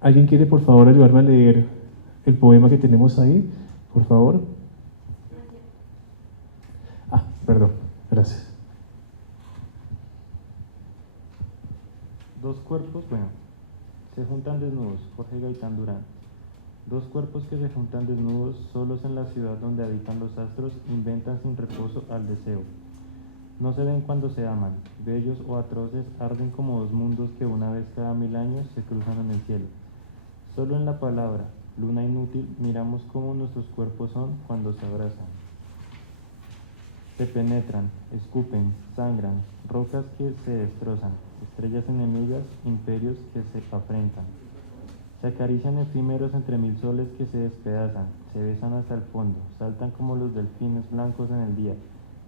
¿Alguien quiere, por favor, ayudarme a leer el poema que tenemos ahí? Por favor. Perdón, gracias. Dos cuerpos, se juntan desnudos, Jorge Gaitán Durán. Dos cuerpos que se juntan desnudos, solos en la ciudad donde habitan los astros, inventan sin reposo al deseo. No se ven cuando se aman, bellos o atroces, arden como dos mundos que una vez cada 1000 años se cruzan en el cielo. Solo en la palabra, luna inútil, miramos cómo nuestros cuerpos son cuando se abrazan. Se penetran, escupen, sangran, rocas que se destrozan, estrellas enemigas, imperios que se afrentan. Se acarician efímeros entre 1000 soles que se despedazan, se besan hasta el fondo, saltan como los delfines blancos en el día,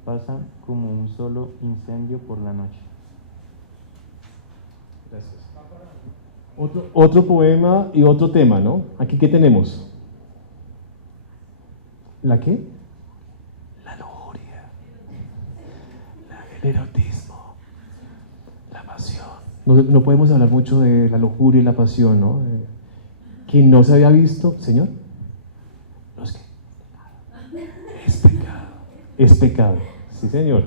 pasan como un solo incendio por la noche. Gracias. Otro poema y otro tema, ¿no? ¿Aquí qué tenemos? ¿La qué? La lujuria, el erotismo, la pasión. No podemos hablar mucho de la lujuria y la pasión, ¿no? que no se había visto, Señor. No, es que es pecado. Es pecado. Sí, Señor.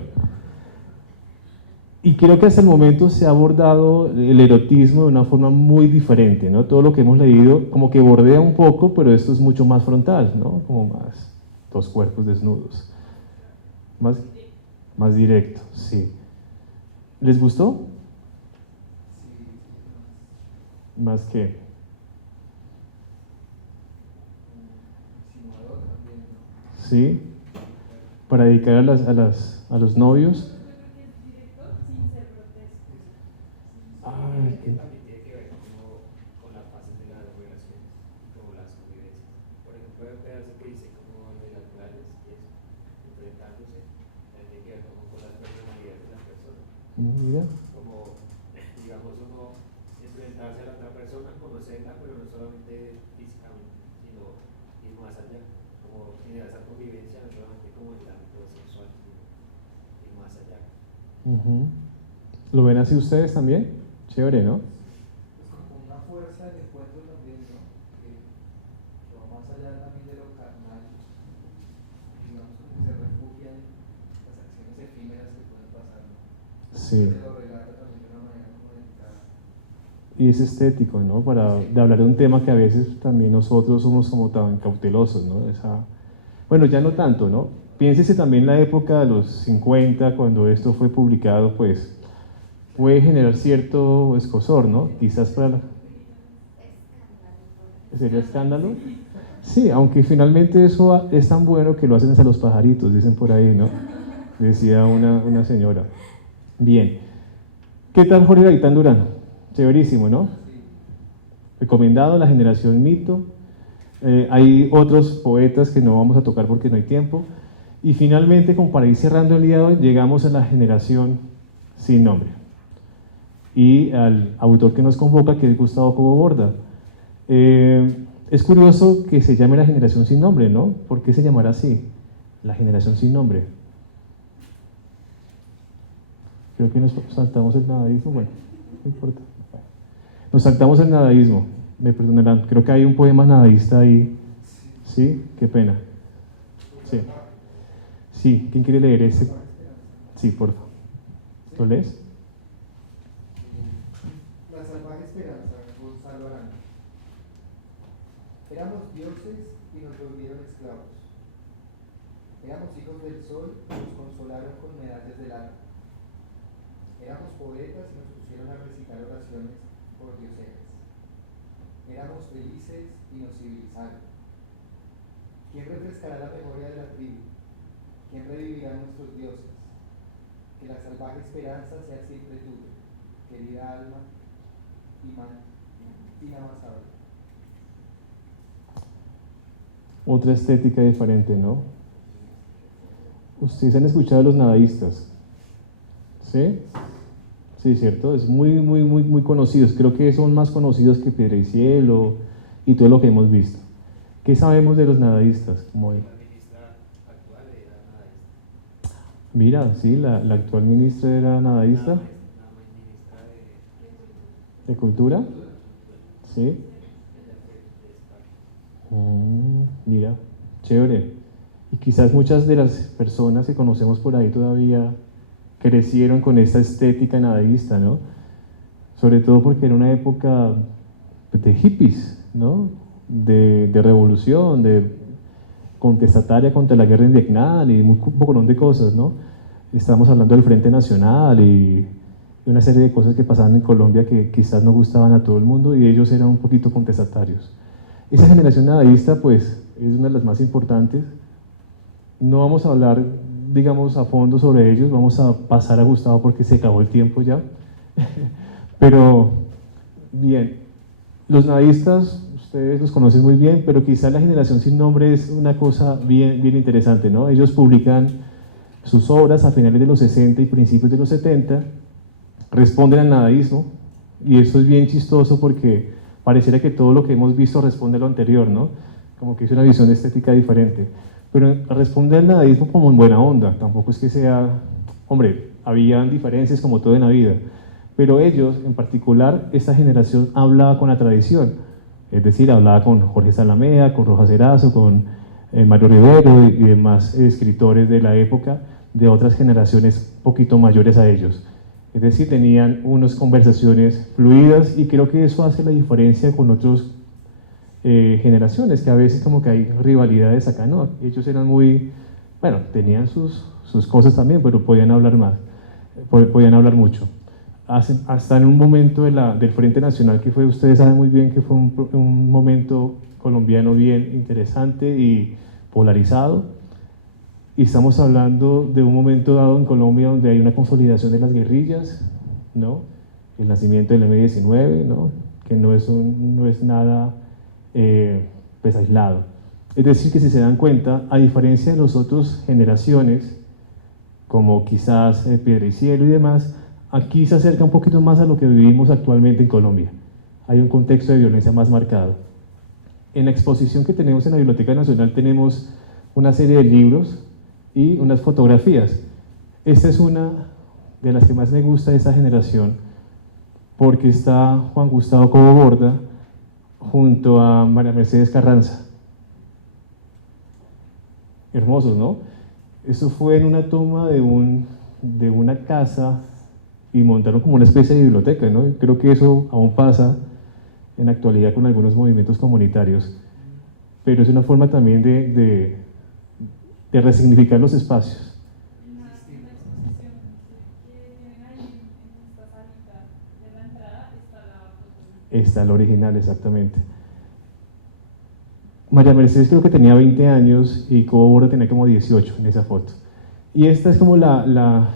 Y creo que hasta el momento se ha abordado el erotismo de una forma muy diferente, ¿no? Todo lo que hemos leído como que bordea un poco, pero esto es mucho más frontal, ¿no? Como más dos cuerpos desnudos. Más directo, sí. ¿Les gustó? Sí, Más que... insinuador también, ¿no? ¿Sí? Para dedicar a los novios. Yo creo que es directo sin ser grotesco. Ay, qué... También tiene que ver con las fases de las relaciones, como las convivencias. Por ejemplo, hay un pedazo que dice como lo de las morales y eso, enfrentándose, también tiene que ver como con las personalidades de las personas. Mira. Como, digamos, uno enfrentarse a la otra persona, conocerla, pero no solamente físicamente, sino ir más allá, como generar esa convivencia, no solamente como en el ámbito sexual, sino ir más allá. ¿Lo ven así ustedes también? Chévere, ¿no? Es como una fuerza del encuentro también, ¿no? Que va más allá también de lo carnal, digamos, como que se refugia en las acciones efímeras que pueden pasar, ¿no? Sí. Se lo relata también de una manera como delicada. Y es estético, ¿no? De hablar de un tema que a veces también nosotros somos como tan cautelosos, ¿no? Bueno, ya no tanto, ¿no? Piénsese también la época de los 50, cuando esto fue publicado, pues puede generar cierto escozor, ¿no? Quizás para la... ¿Sería escándalo? Sí, aunque finalmente eso es tan bueno que lo hacen hasta los pajaritos, dicen por ahí, ¿no? Decía una señora. Bien. ¿Qué tal Jorge Gaitán Durán? Chéverísimo, ¿no? Recomendado, La Generación Mito. Hay otros poetas que no vamos a tocar porque no hay tiempo. Y finalmente, como para ir cerrando el día de hoy, llegamos a La Generación Sin Nombre. Y al autor que nos convoca, que es Gustavo Cobo Borda. Es curioso que se llame La Generación Sin Nombre, ¿no? ¿Por qué se llamará así? La Generación Sin Nombre. Creo que nos saltamos el nadaísmo, bueno, no importa. Nos saltamos el nadaísmo, me perdonarán, creo que hay un poema nadaísta ahí. ¿Sí? Qué pena. Sí. Sí, ¿quién quiere leer ese? Sí, por favor. ¿Lo lees? La salvaje esperanza, Gonzalo Arango. Éramos dioses y nos volvieron esclavos. Éramos hijos del sol y nos consolaron con medallas del alma. Éramos poetas y nos pusieron a recitar oraciones por dioseras. Éramos felices y nos civilizaron. ¿Quién refrescará la memoria de la tribu? ¿Quién revivirá nuestros dioses? Que la salvaje esperanza sea siempre tuya, querida alma inamasable. Otra estética diferente, ¿no? Ustedes han escuchado a los nadaístas, ¿sí? Sí, cierto, es muy conocidos. Creo que son más conocidos que Piedra y Cielo y todo lo que hemos visto. ¿Qué sabemos de los nadaístas? Como él. La ministra actual era nadaísta. Mira, sí, la actual ministra era nadaísta. La ministra ¿De Cultura? Sí. de España. Mira, chévere. Y quizás muchas de las personas que conocemos por ahí todavía crecieron con esta estética nadaísta, ¿no? Sobre todo porque era una época de hippies, ¿no? De revolución, de contestataria contra la guerra en Vietnam y un poco de cosas, ¿no? Estamos hablando del Frente Nacional y una serie de cosas que pasaban en Colombia que quizás no gustaban a todo el mundo y ellos eran un poquito contestatarios. Esa generación nadaísta, pues, es una de las más importantes. No vamos a hablar, digamos, a fondo sobre ellos, vamos a pasar a Gustavo porque se acabó el tiempo ya. Pero, bien, los nadaístas, ustedes los conocen muy bien, pero quizá La Generación Sin Nombre es una cosa bien interesante, ¿no? Ellos publican sus obras a finales de los 60 y principios de los 70, responden al nadaísmo, y eso es bien chistoso porque pareciera que todo lo que hemos visto responde a lo anterior, ¿no? Como que es una visión estética diferente. Pero responde al nadaísmo como en buena onda, tampoco es que sea... Hombre, habían diferencias como todo en la vida, pero ellos, en particular, esta generación hablaba con la tradición, Es decir, hablaba con Jorge Salamea, con Rojas Erazo, con Mario Rivero y demás escritores de la época, de otras generaciones poquito mayores a ellos. Es decir, tenían unas conversaciones fluidas y creo que eso hace la diferencia con otras generaciones, que a veces como que hay rivalidades acá, ¿no? Ellos eran muy, bueno, tenían sus cosas también, pero podían hablar más, podían hablar mucho. Hasta en un momento del Frente Nacional, que fue, ustedes saben muy bien que fue un momento colombiano bien interesante y polarizado, y estamos hablando de un momento dado en Colombia donde hay una consolidación de las guerrillas, ¿no? El nacimiento del M-19, ¿no? Que no es nada pues aislado. Es decir, que si se dan cuenta, a diferencia de las otras generaciones, como quizás Piedra y Cielo y demás, aquí se acerca un poquito más a lo que vivimos actualmente en Colombia. Hay un contexto de violencia más marcado. En la exposición que tenemos en la Biblioteca Nacional tenemos una serie de libros y unas fotografías. Esta es una de las que más me gusta de esta generación, porque está Juan Gustavo Cobo Borda junto a María Mercedes Carranza. Hermosos, ¿no? Eso fue en una toma de una casa y montaron como una especie de biblioteca, ¿no? Creo que eso aún pasa en la actualidad con algunos movimientos comunitarios, pero es una forma también de resignificar los espacios. La exposición que tienen ahí en esta salita de la entrada está la foto. Está el original, exactamente. María Mercedes creo que tenía 20 años y Cobo Borda tenía como 18 en esa foto. Y esta es como la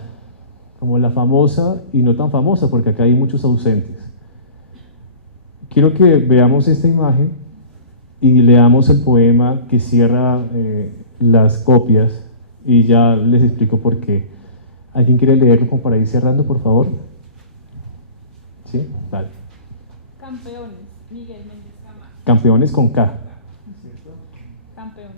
famosa y no tan famosa, porque acá hay muchos ausentes. Quiero que veamos esta imagen y leamos el poema que cierra las copias y ya les explico por qué. ¿Alguien quiere leerlo como para ir cerrando, por favor? ¿Sí? Vale. Campeones, Miguel Méndez Camacho. Campeones con K. Campeones.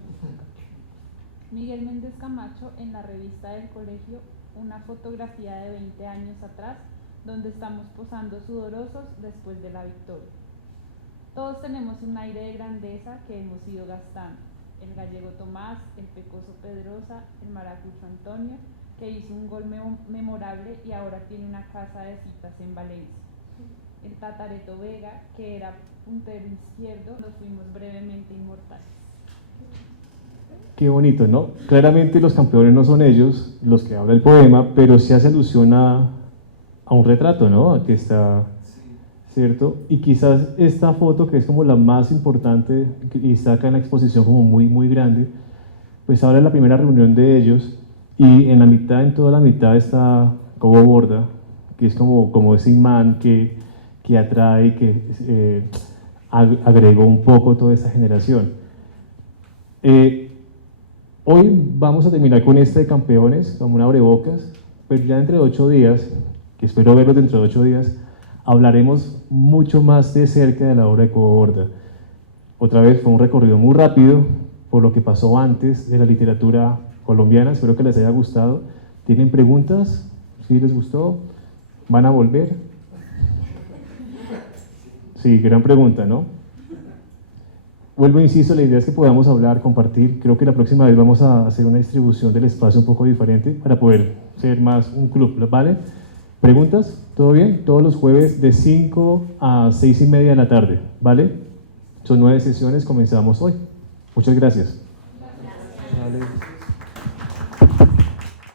Miguel Méndez Camacho en la revista del colegio, una fotografía de 20 años atrás, donde estamos posando sudorosos después de la victoria. Todos tenemos un aire de grandeza que hemos ido gastando. El gallego Tomás, el pecoso Pedrosa, el maracucho Antonio, que hizo un gol memorable y ahora tiene una casa de citas en Valencia. El Tatareto Vega, que era puntero izquierdo, nos fuimos brevemente inmortales. Qué bonito, ¿no? Claramente los campeones no son ellos los que habla el poema, pero sí hace alusión a un retrato, ¿no? Que está, ¿cierto? Y quizás esta foto, que es como la más importante y está acá en la exposición como muy, muy grande, pues habla de la primera reunión de ellos y en la mitad, en toda la mitad está Cobo Borda, que es como ese imán que atrae, que agregó un poco toda esa generación. Hoy vamos a terminar con este de campeones, como un abrebocas, pero ya dentro de 8 días, que espero verlos dentro de 8 días, hablaremos mucho más de cerca de la obra de Cobo Borda. Otra vez fue un recorrido muy rápido por lo que pasó antes de la literatura colombiana, espero que les haya gustado. ¿Tienen preguntas? ¿Sí les gustó? ¿Van a volver? Sí, gran pregunta, ¿no? Vuelvo, insisto, la idea es que podamos hablar, compartir. Creo que la próxima vez vamos a hacer una distribución del espacio un poco diferente para poder ser más un club, ¿vale? ¿Preguntas? ¿Todo bien? Todos los jueves de 5 a 6:30 de la tarde, ¿vale? Son 9 sesiones, comenzamos hoy. Muchas gracias. Gracias. Vale.